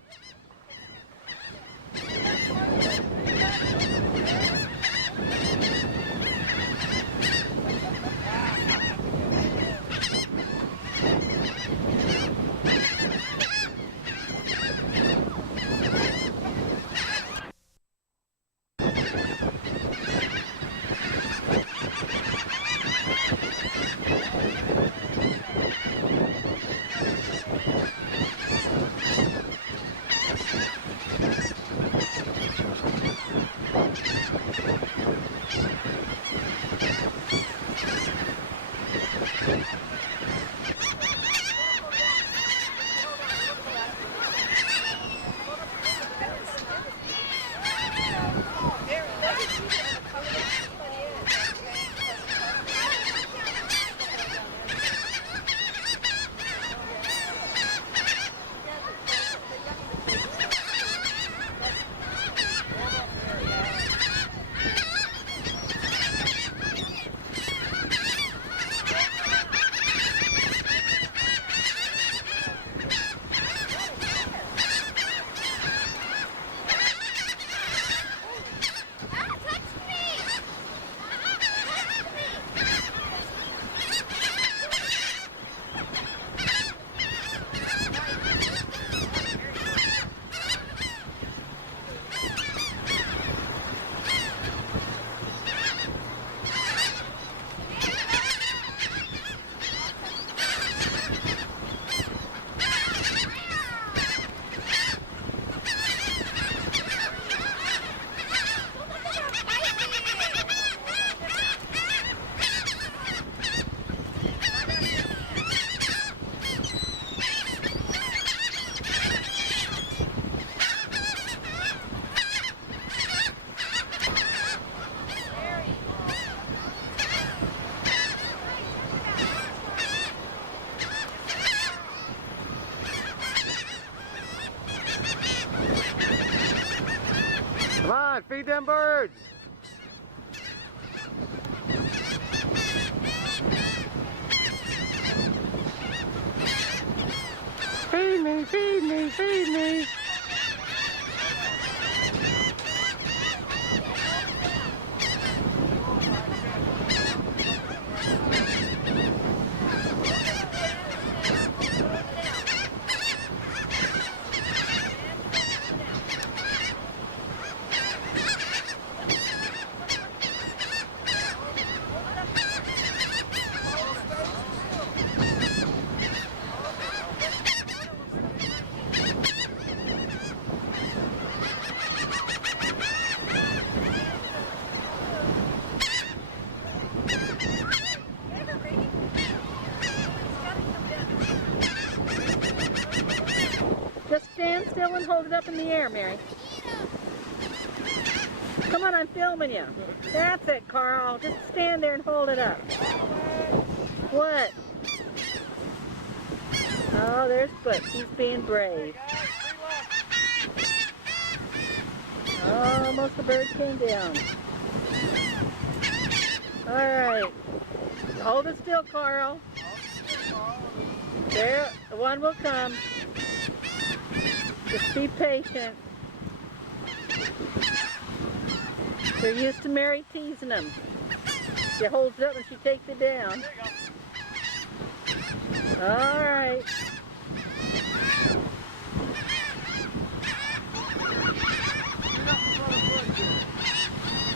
feed them birds. Feed me, feed me, feed me. Just stand still and hold it up in the air, Mary. Come on, I'm filming you. That's it, Carl. Just stand there and hold it up. What? Oh, there's Butch. He's being brave. Oh, almost the bird came down. All right. Hold it still, Carl. There, the one will come. Just be patient. They're used to Mary teasing them. She holds it up and she takes it down. All right.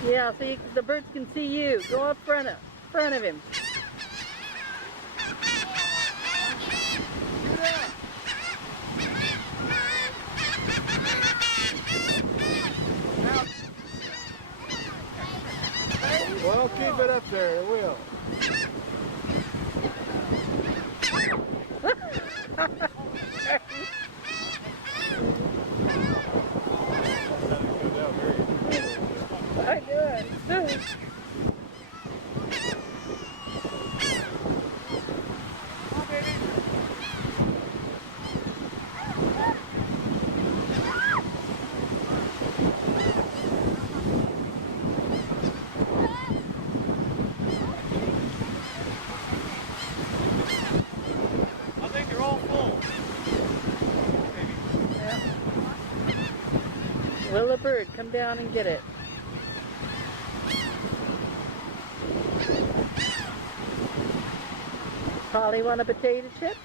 Yeah, so the birds can see you. Go up front of him. Well, keep it up there, it will. I do it. Will a bird come down and get it? Polly, want a potato chip?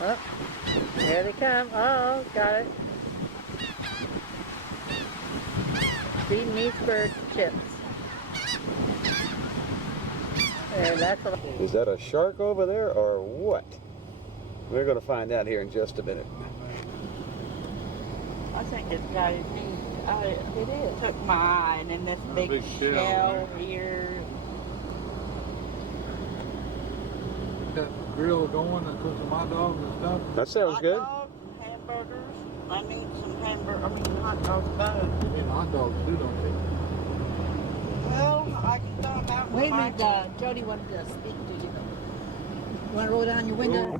Oh, here they come. Oh, got it. Feeding these birds chips. There, that's a... Is that a shark over there or what? We're going to find out here in just a minute. I think it's got his knee. It is. Took mine and this big shell here. Got the grill going and cook some hot dogs and stuff. That sounds good. Hot dogs, hamburgers. I need some hot dogs both. You need hot dogs too, don't you? Well, I can throw them out. Wait a minute, Jody wanted to speak to you. You want to roll down your window?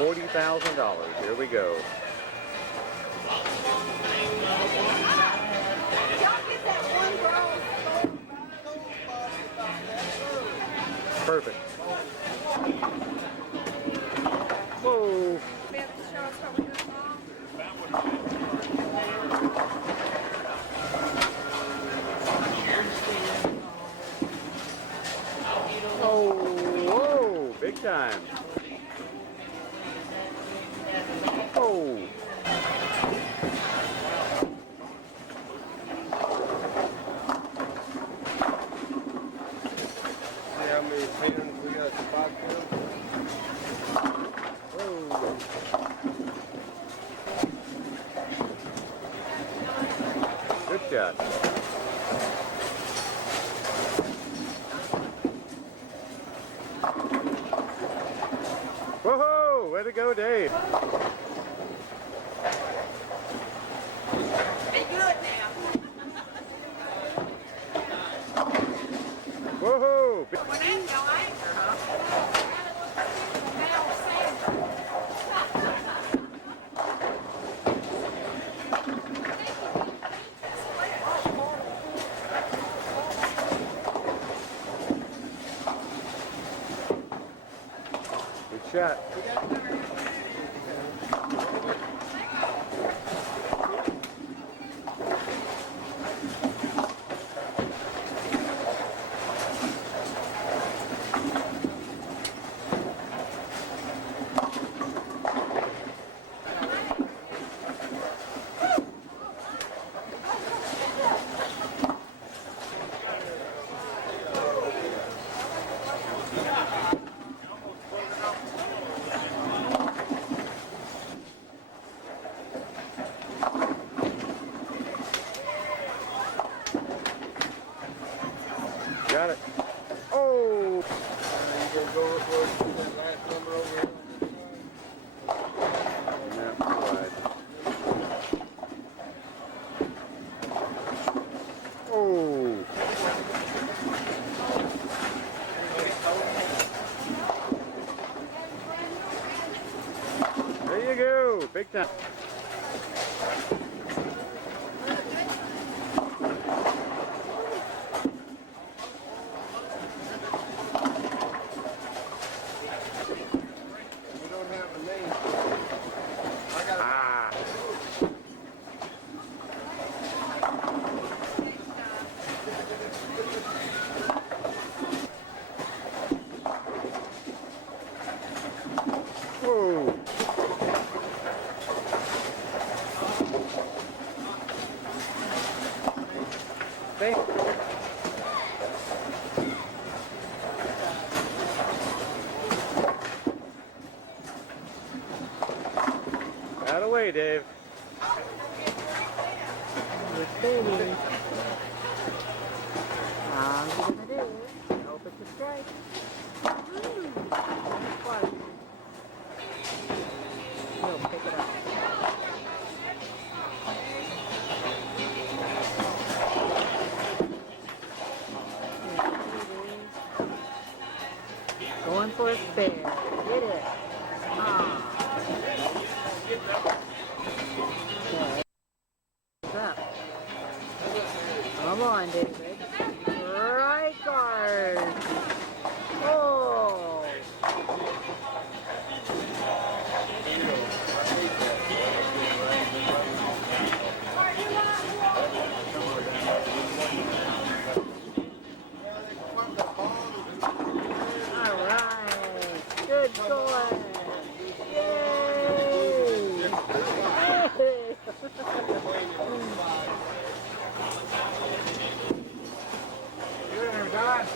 $40,000. Here we go. Perfect. Whoa. shot. Whoa! Way to go, Dave. Whoa! Good shot. Got it. Oh! You gonna go for that last number over here? Yeah, wide. Oh! There you go, big time. Whoa! Thank Out of way, Dave. Good baby. How's it gonna do? Hope it's a strike. Close. He'll pick it up. Going for a spare. Get it. Ah. Okay. Up. Come on, David. Right guard. Oh. All right. Good going. Yay. Hey. Don.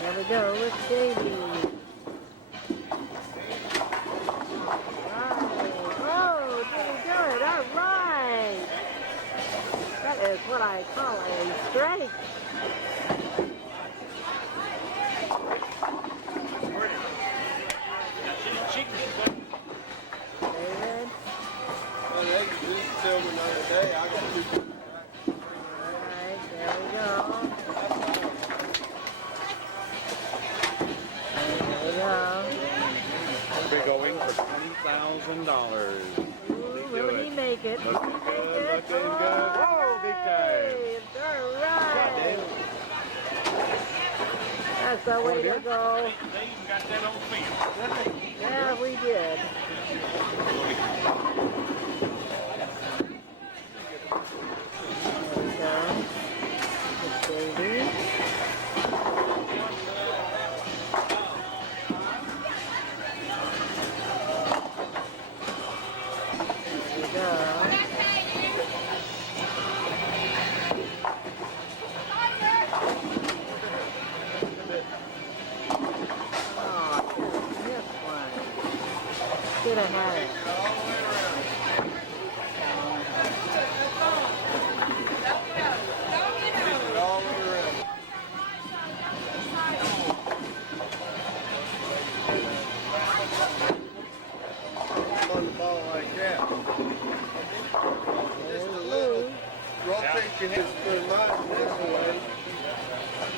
There we go with Davey. Oh, did he do it? All right. That is what I call a strike. David. Well, they just tell me the other day I got two. All right, there we go. There we go. We're going for $20,000. Ooh, will he make it? Will he make it? Looking good. Oh, big time. All right. That's the way to go. They even got that on film. Yeah, we did. There we go. Good baby. There we go. your hands for mine this way.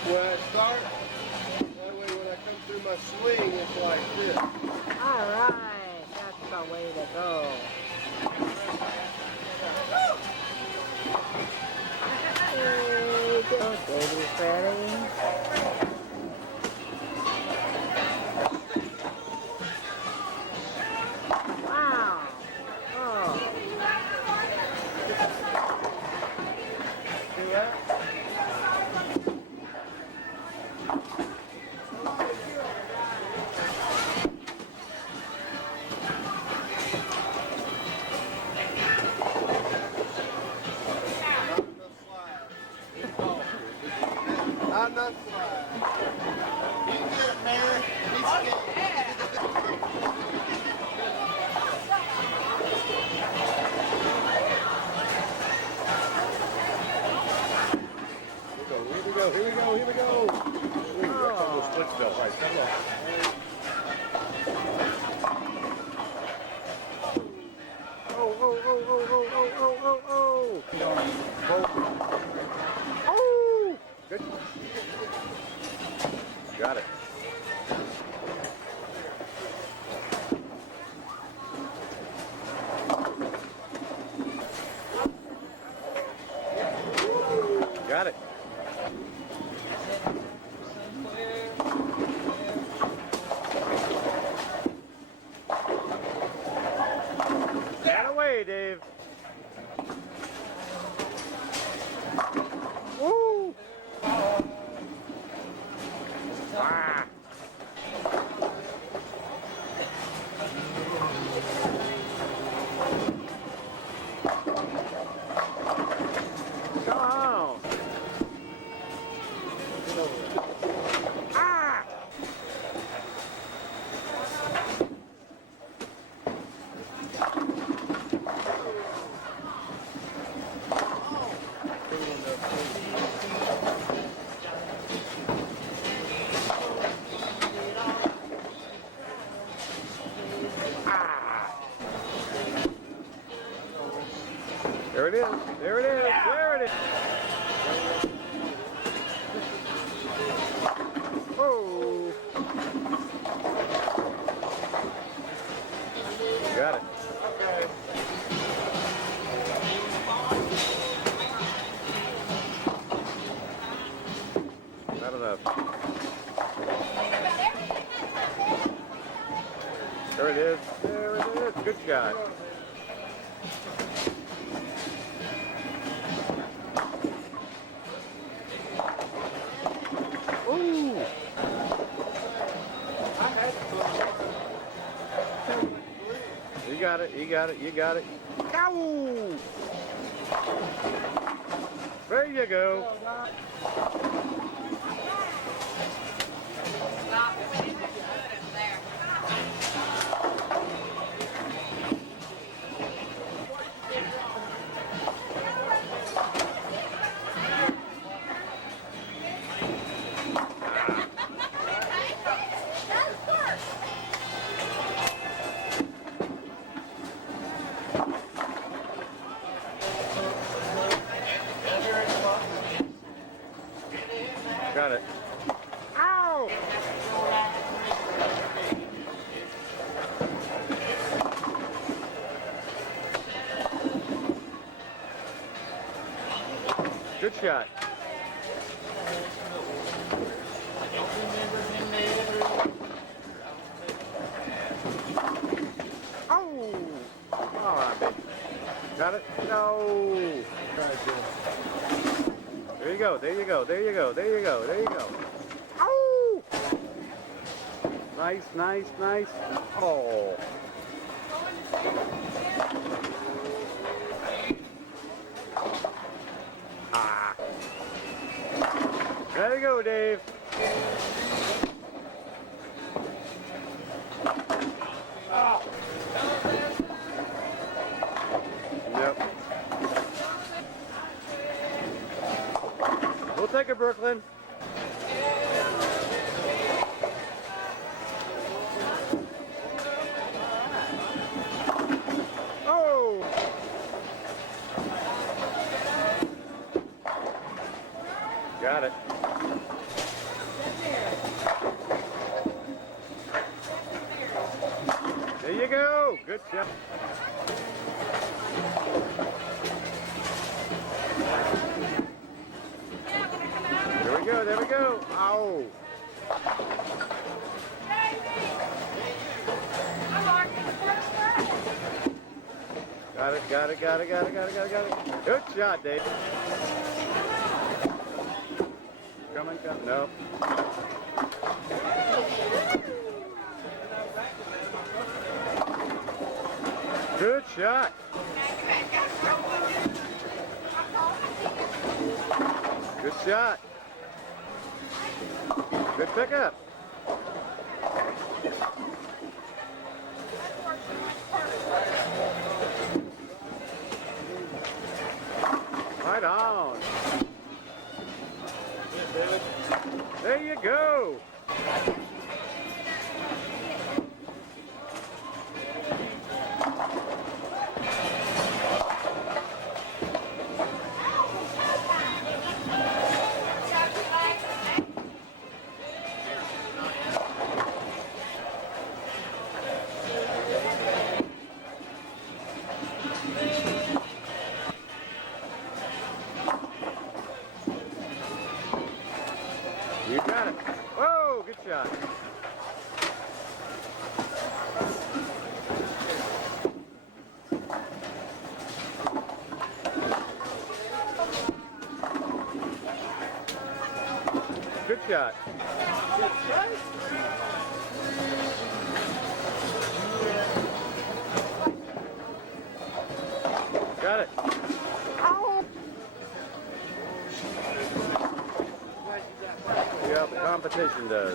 When I start, that way when I come through my swing, it's like this. All right, that's the way to go. There you go, baby's ready. Wow. Oh. See that? Not enough slide. You can do it, Mary. He's Here we go. Ooh, that's almost split spell. Right, come on. Oh. Oh. Good. Got it. Got it. That away, Dave. Woo! Ah. Come on. Ah! There it is. There it is. There it is. Oh. Got it. Not enough. There it is. There it is. Good shot. Ooh. You got it. You got it. You got it. Ow! There you go. Got it. Ow! Good shot. Oh! All right, baby. Got it? No! There you go, there you go, there you go, there you go, there you go. Oh! Nice, nice, nice. Oh. Ah. There you go, Dave. Yep. We'll take it, Brooklyn. Oh! Got it. There you go. Good shot. There we go. There we go. Ow. Got it, got it, got it, got it, got it, got it, got it. Good shot, Dave. Coming, coming. No. Good shot. Good shot. Good pickup. Right on. There you go. You got it. Whoa, good shot. Good shot. Got it. See how the competition does.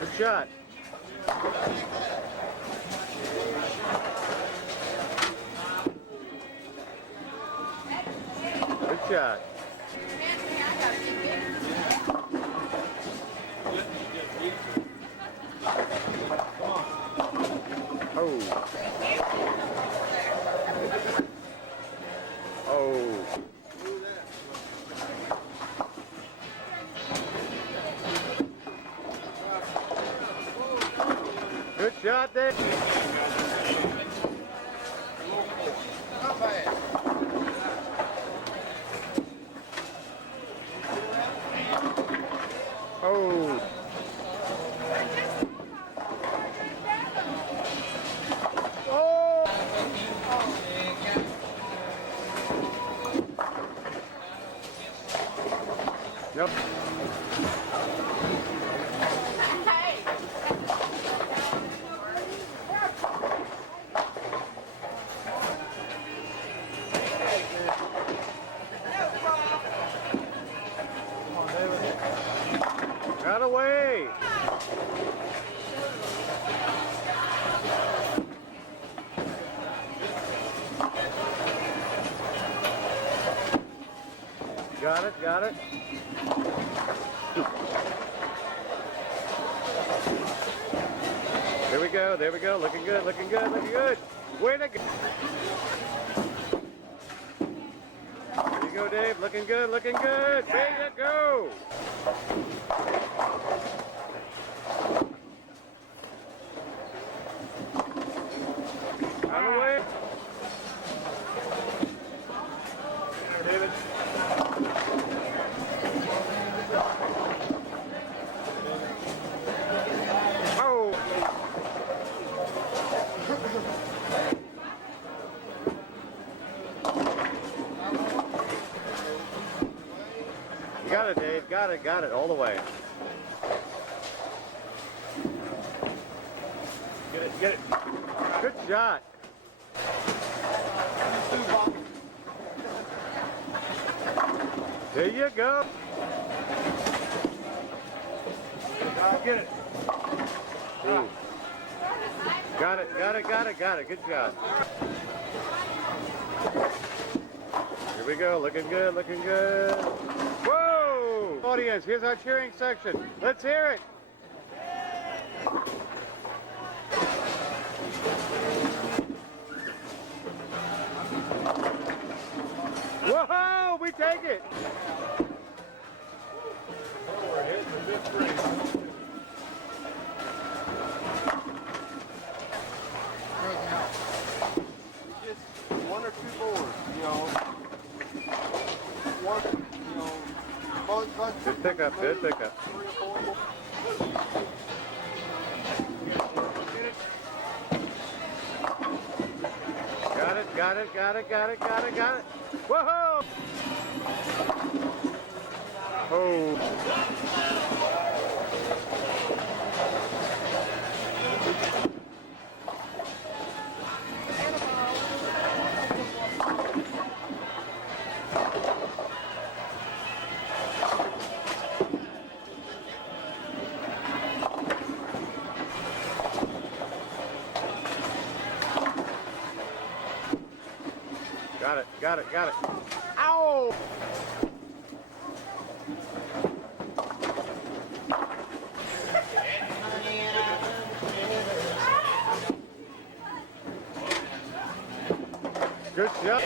Good shot. Good shot. Oh. Oh. Good shot, Dave. Not bad. Oh. Yep. Got away. Got it, got it. There we go, there we go. Looking good, looking good, looking good. Way to go. There you go, Dave. Looking good, looking good. There you go. Out of the way. There, David. Got it, Dave. Got it all the way. Get it, get it. Good shot. There you go. Get it. Ooh. Got it, got it, got it, got it. Good job. Here we go. Looking good, looking good. Whoa! audience. Here's our cheering section. Let's hear it. Whoa, we take it. Just one or two boards, you know. One, you know, Good pickup, good pickup. 3 or 4 boards. Got it, got it, got it, got it, got it, got it. Whoa! Oh. Got it, got it, got it. Ow! Good job.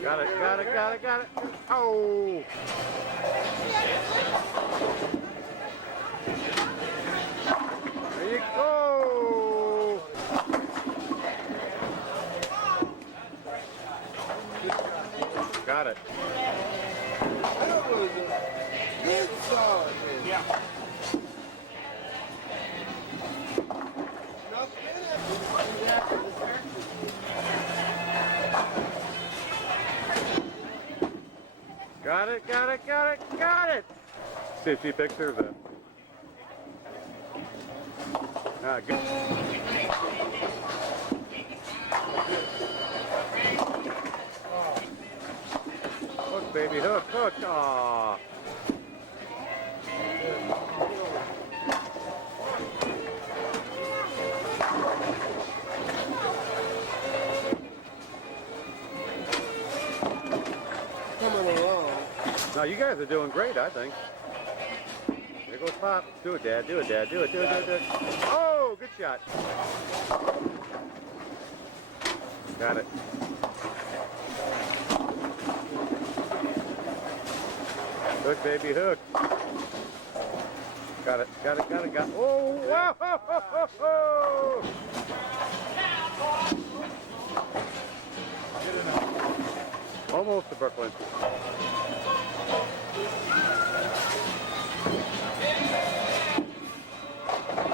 Got it, got it, got it, got it. Oh! There you go! Got it. That was a good start. Yeah. Got it, got it, got it, got it! See if she picks hers up. Ah, good. Hook, baby, hook, hook. Aww. Coming along. Now you guys are doing great, I think. There goes Pop. Do it, Dad. Do it, Dad. Do it, do it, do it, do it. Oh, good shot. Got it. Hook, baby, hook. Got it, got it, got it, got it. Oh, whoa, ho, ho, ho, ho. Almost to Brooklyn.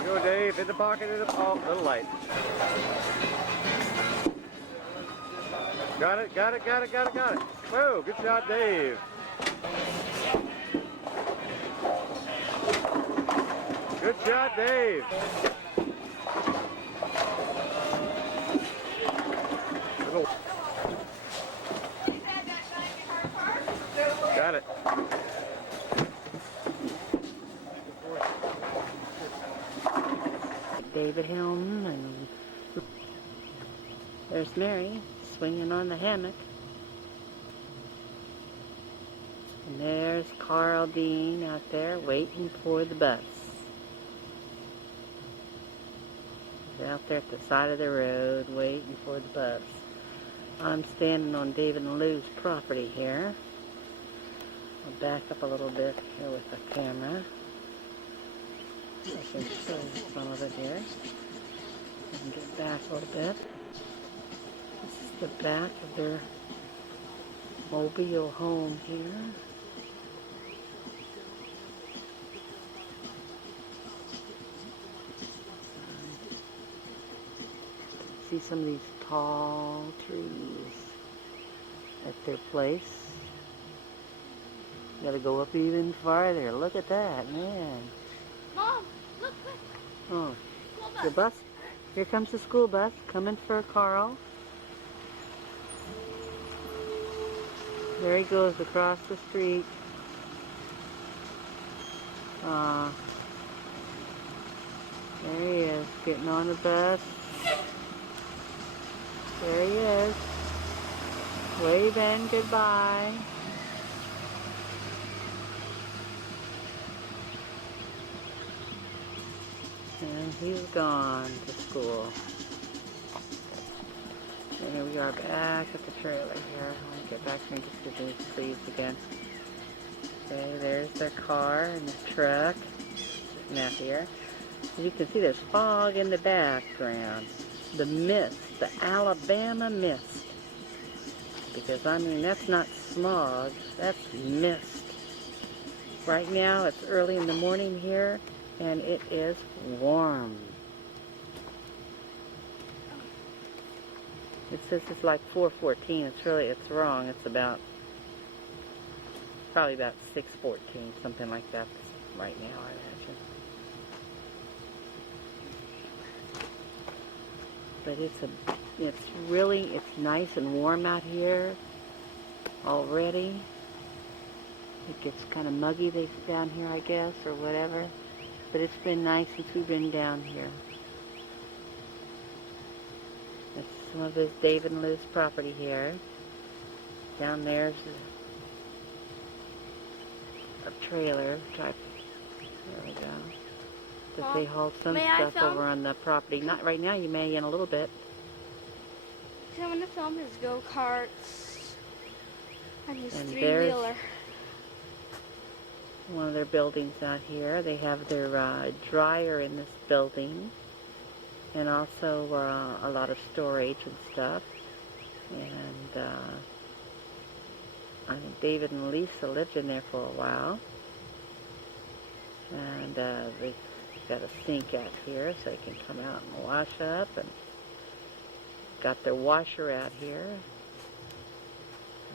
Go, Dave, in the pocket, in the little light. Got it, got it, got it, got it, got it. Whoa, good shot, Dave. Good shot, Dave. Little. Got it. David Helm, and there's Mary swinging on the hammock. And there's Carl Dean out there waiting for the bus. He's out there at the side of the road waiting for the bus. I'm standing on David and Lou's property here. I'll back up a little bit here with the camera. I can show some of it here. I can get back a little bit. This is the back of their mobile home here. See some of these tall trees at their place. Gotta go up even farther. Look at that, man. Mom, look, quick. Oh, School the bus. bus. Here comes the school bus coming for Carl. There he goes across the street. There he is. goes, getting on the bus. There he is. Waving goodbye. And he's gone to school. And here we are back at the trailer here. I want to get back here and just do these trees again. Okay, there's their car and the truck. Now here. As you can see, there's fog in the background. The mist, the Alabama mist. Because, I mean, that's not smog, that's mist. Right now, it's early in the morning here, and it is warm. It says it's like 4:14. It's wrong. It's probably about 6:14, something like that right now, I imagine. But it's nice and warm out here already. It gets kind of muggy down here, I guess, or whatever. But it's been nice since we've been down here. That's some of this David and Lou's property here. Down there's a trailer type. There we go. That they hauled some stuff over on the property. Not right now, you may in a little bit. So I'm going to film his go-karts and his And three-wheeler. One of their buildings out here. They have their dryer in this building. And also a lot of storage and stuff. And I think David and Lisa lived in there for a while. And they've got a sink out here so they can come out and wash up. And got their washer out here.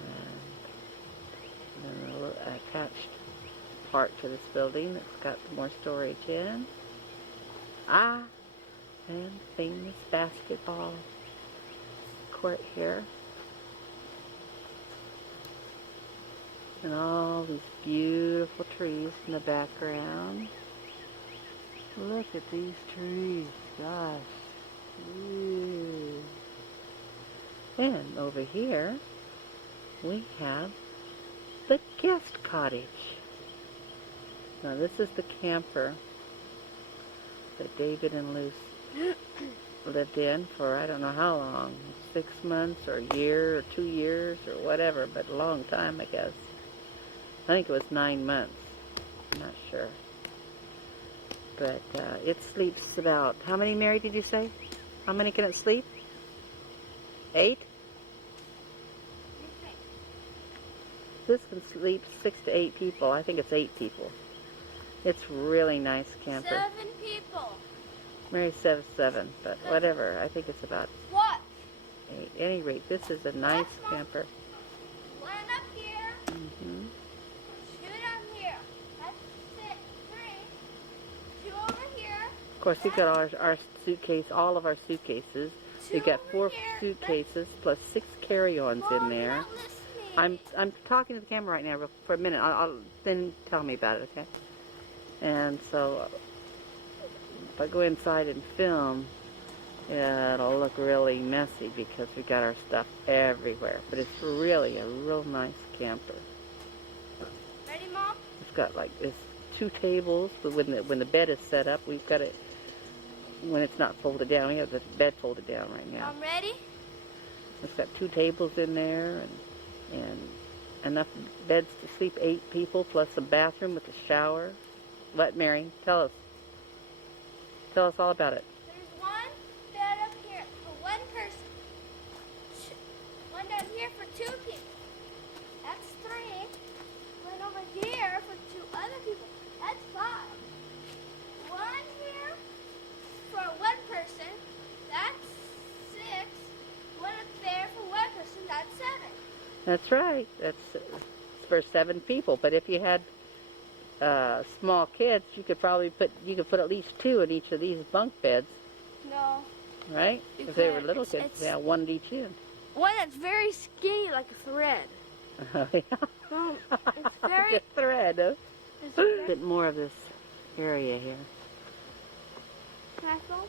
And then a little attached part to this building that's got more storage in. And famous basketball court here. And all these beautiful trees in the background. Look at these trees, gosh. Ooh. And over here, we have the guest cottage. Now this is the camper that David and Lou lived in for I don't know how long, 6 months or a year or 2 years or whatever, but a long time I guess. I think it was 9 months, I'm not sure. But it sleeps about, how many, Mary, did you say? How many can it sleep? 8? This can sleep 6 to 8 people. I think it's 8 people. It's really nice camper. 7 people. Mary says 7, but whatever. I think it's about What? 8. At any rate, this is a nice camper. One up here. Mm-hmm. 2 down here. That's 3. 2 over here. Of course, we've got our suitcase, all of our suitcases. We've got 4 suitcases plus 6 carry-ons in there. I'm talking to the camera right now for a minute. I'll then tell me about it, okay? And so if I go inside and film, it'll look really messy because we got our stuff everywhere. But it's really a real nice camper. Ready, Mom? It's got like this 2 tables, but when the bed is set up, we've got it. When it's not folded down, we have the bed folded down right now. I'm ready. It's got 2 tables in there and enough beds to sleep 8 people, plus a bathroom with a shower. What, Mary? Tell us. Tell us all about it. There's 1 bed up here for 1 person. 1 down here for 2 people. That's 3. 1 over here for 2 other people. That's 5. 1 here for 1 person. That's 6. 1 up there for 1 person. That's 7. That's right. That's for 7 people. But if you had small kids, you could probably put at least 2 in each of these bunk beds. No. Right? If they were little kids, yeah, 1 at each end. One that's very skinny, like a thread. Oh, yeah. No, it's very... Like a thread, huh? It's A bit more of this area here. Can I film?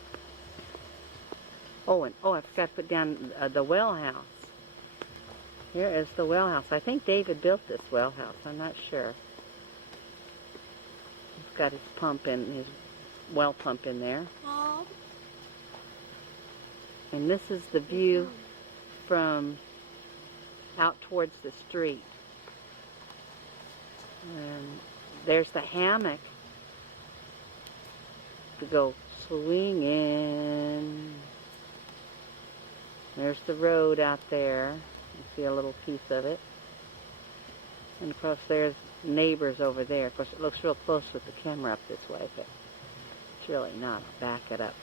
Oh, and I forgot to put down the well house. Here is the well house. I think David built this well house. I'm not sure. He's got his pump in, his well pump in there. Mom. And this is the view from out towards the street. And there's the hammock to go swinging. There's the road out there. You see a little piece of it. And of course there's neighbors over there. Of course it looks real close with the camera up this way, but it's really not. I'll back it up.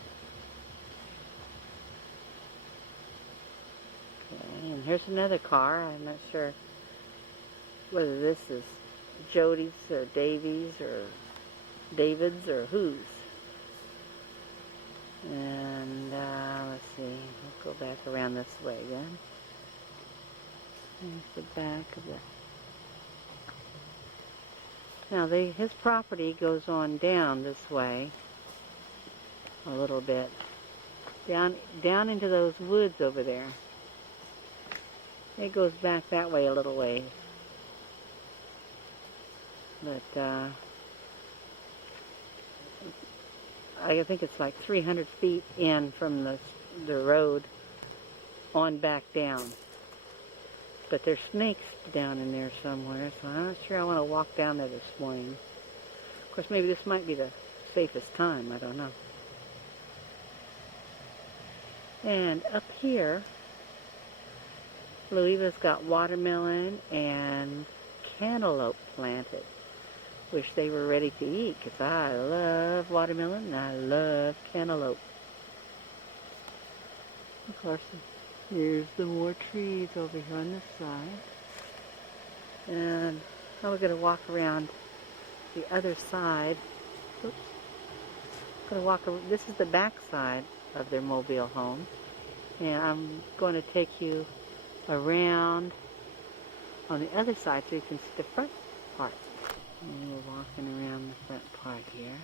Okay, and here's another car. I'm not sure whether this is Jody's or Davy's or David's or whose. And let's see, we'll go back around this way again. There's the back of the... Now his property goes on down this way a little bit. Down into those woods over there. It goes back that way a little ways. But I think it's like 300 feet in from the road on back down. But there's snakes down in there somewhere, so I'm not sure I want to walk down there this morning. Of course, maybe this might be the safest time, I don't know. And up here, Loueva's got watermelon and cantaloupe planted. Wish they were ready to eat, because I love watermelon and I love cantaloupe. Of course, here's the more trees over here on this side. And now we're going to walk around the other side. Oops. Going to walk. This is the back side of their mobile home. And I'm going to take you around on the other side so you can see the front part. And we're walking around the front part here.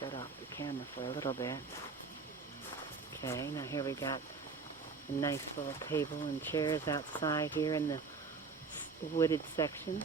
Shut off the camera for a little bit. Okay, now here we got a nice little table and chairs outside here in the wooded section.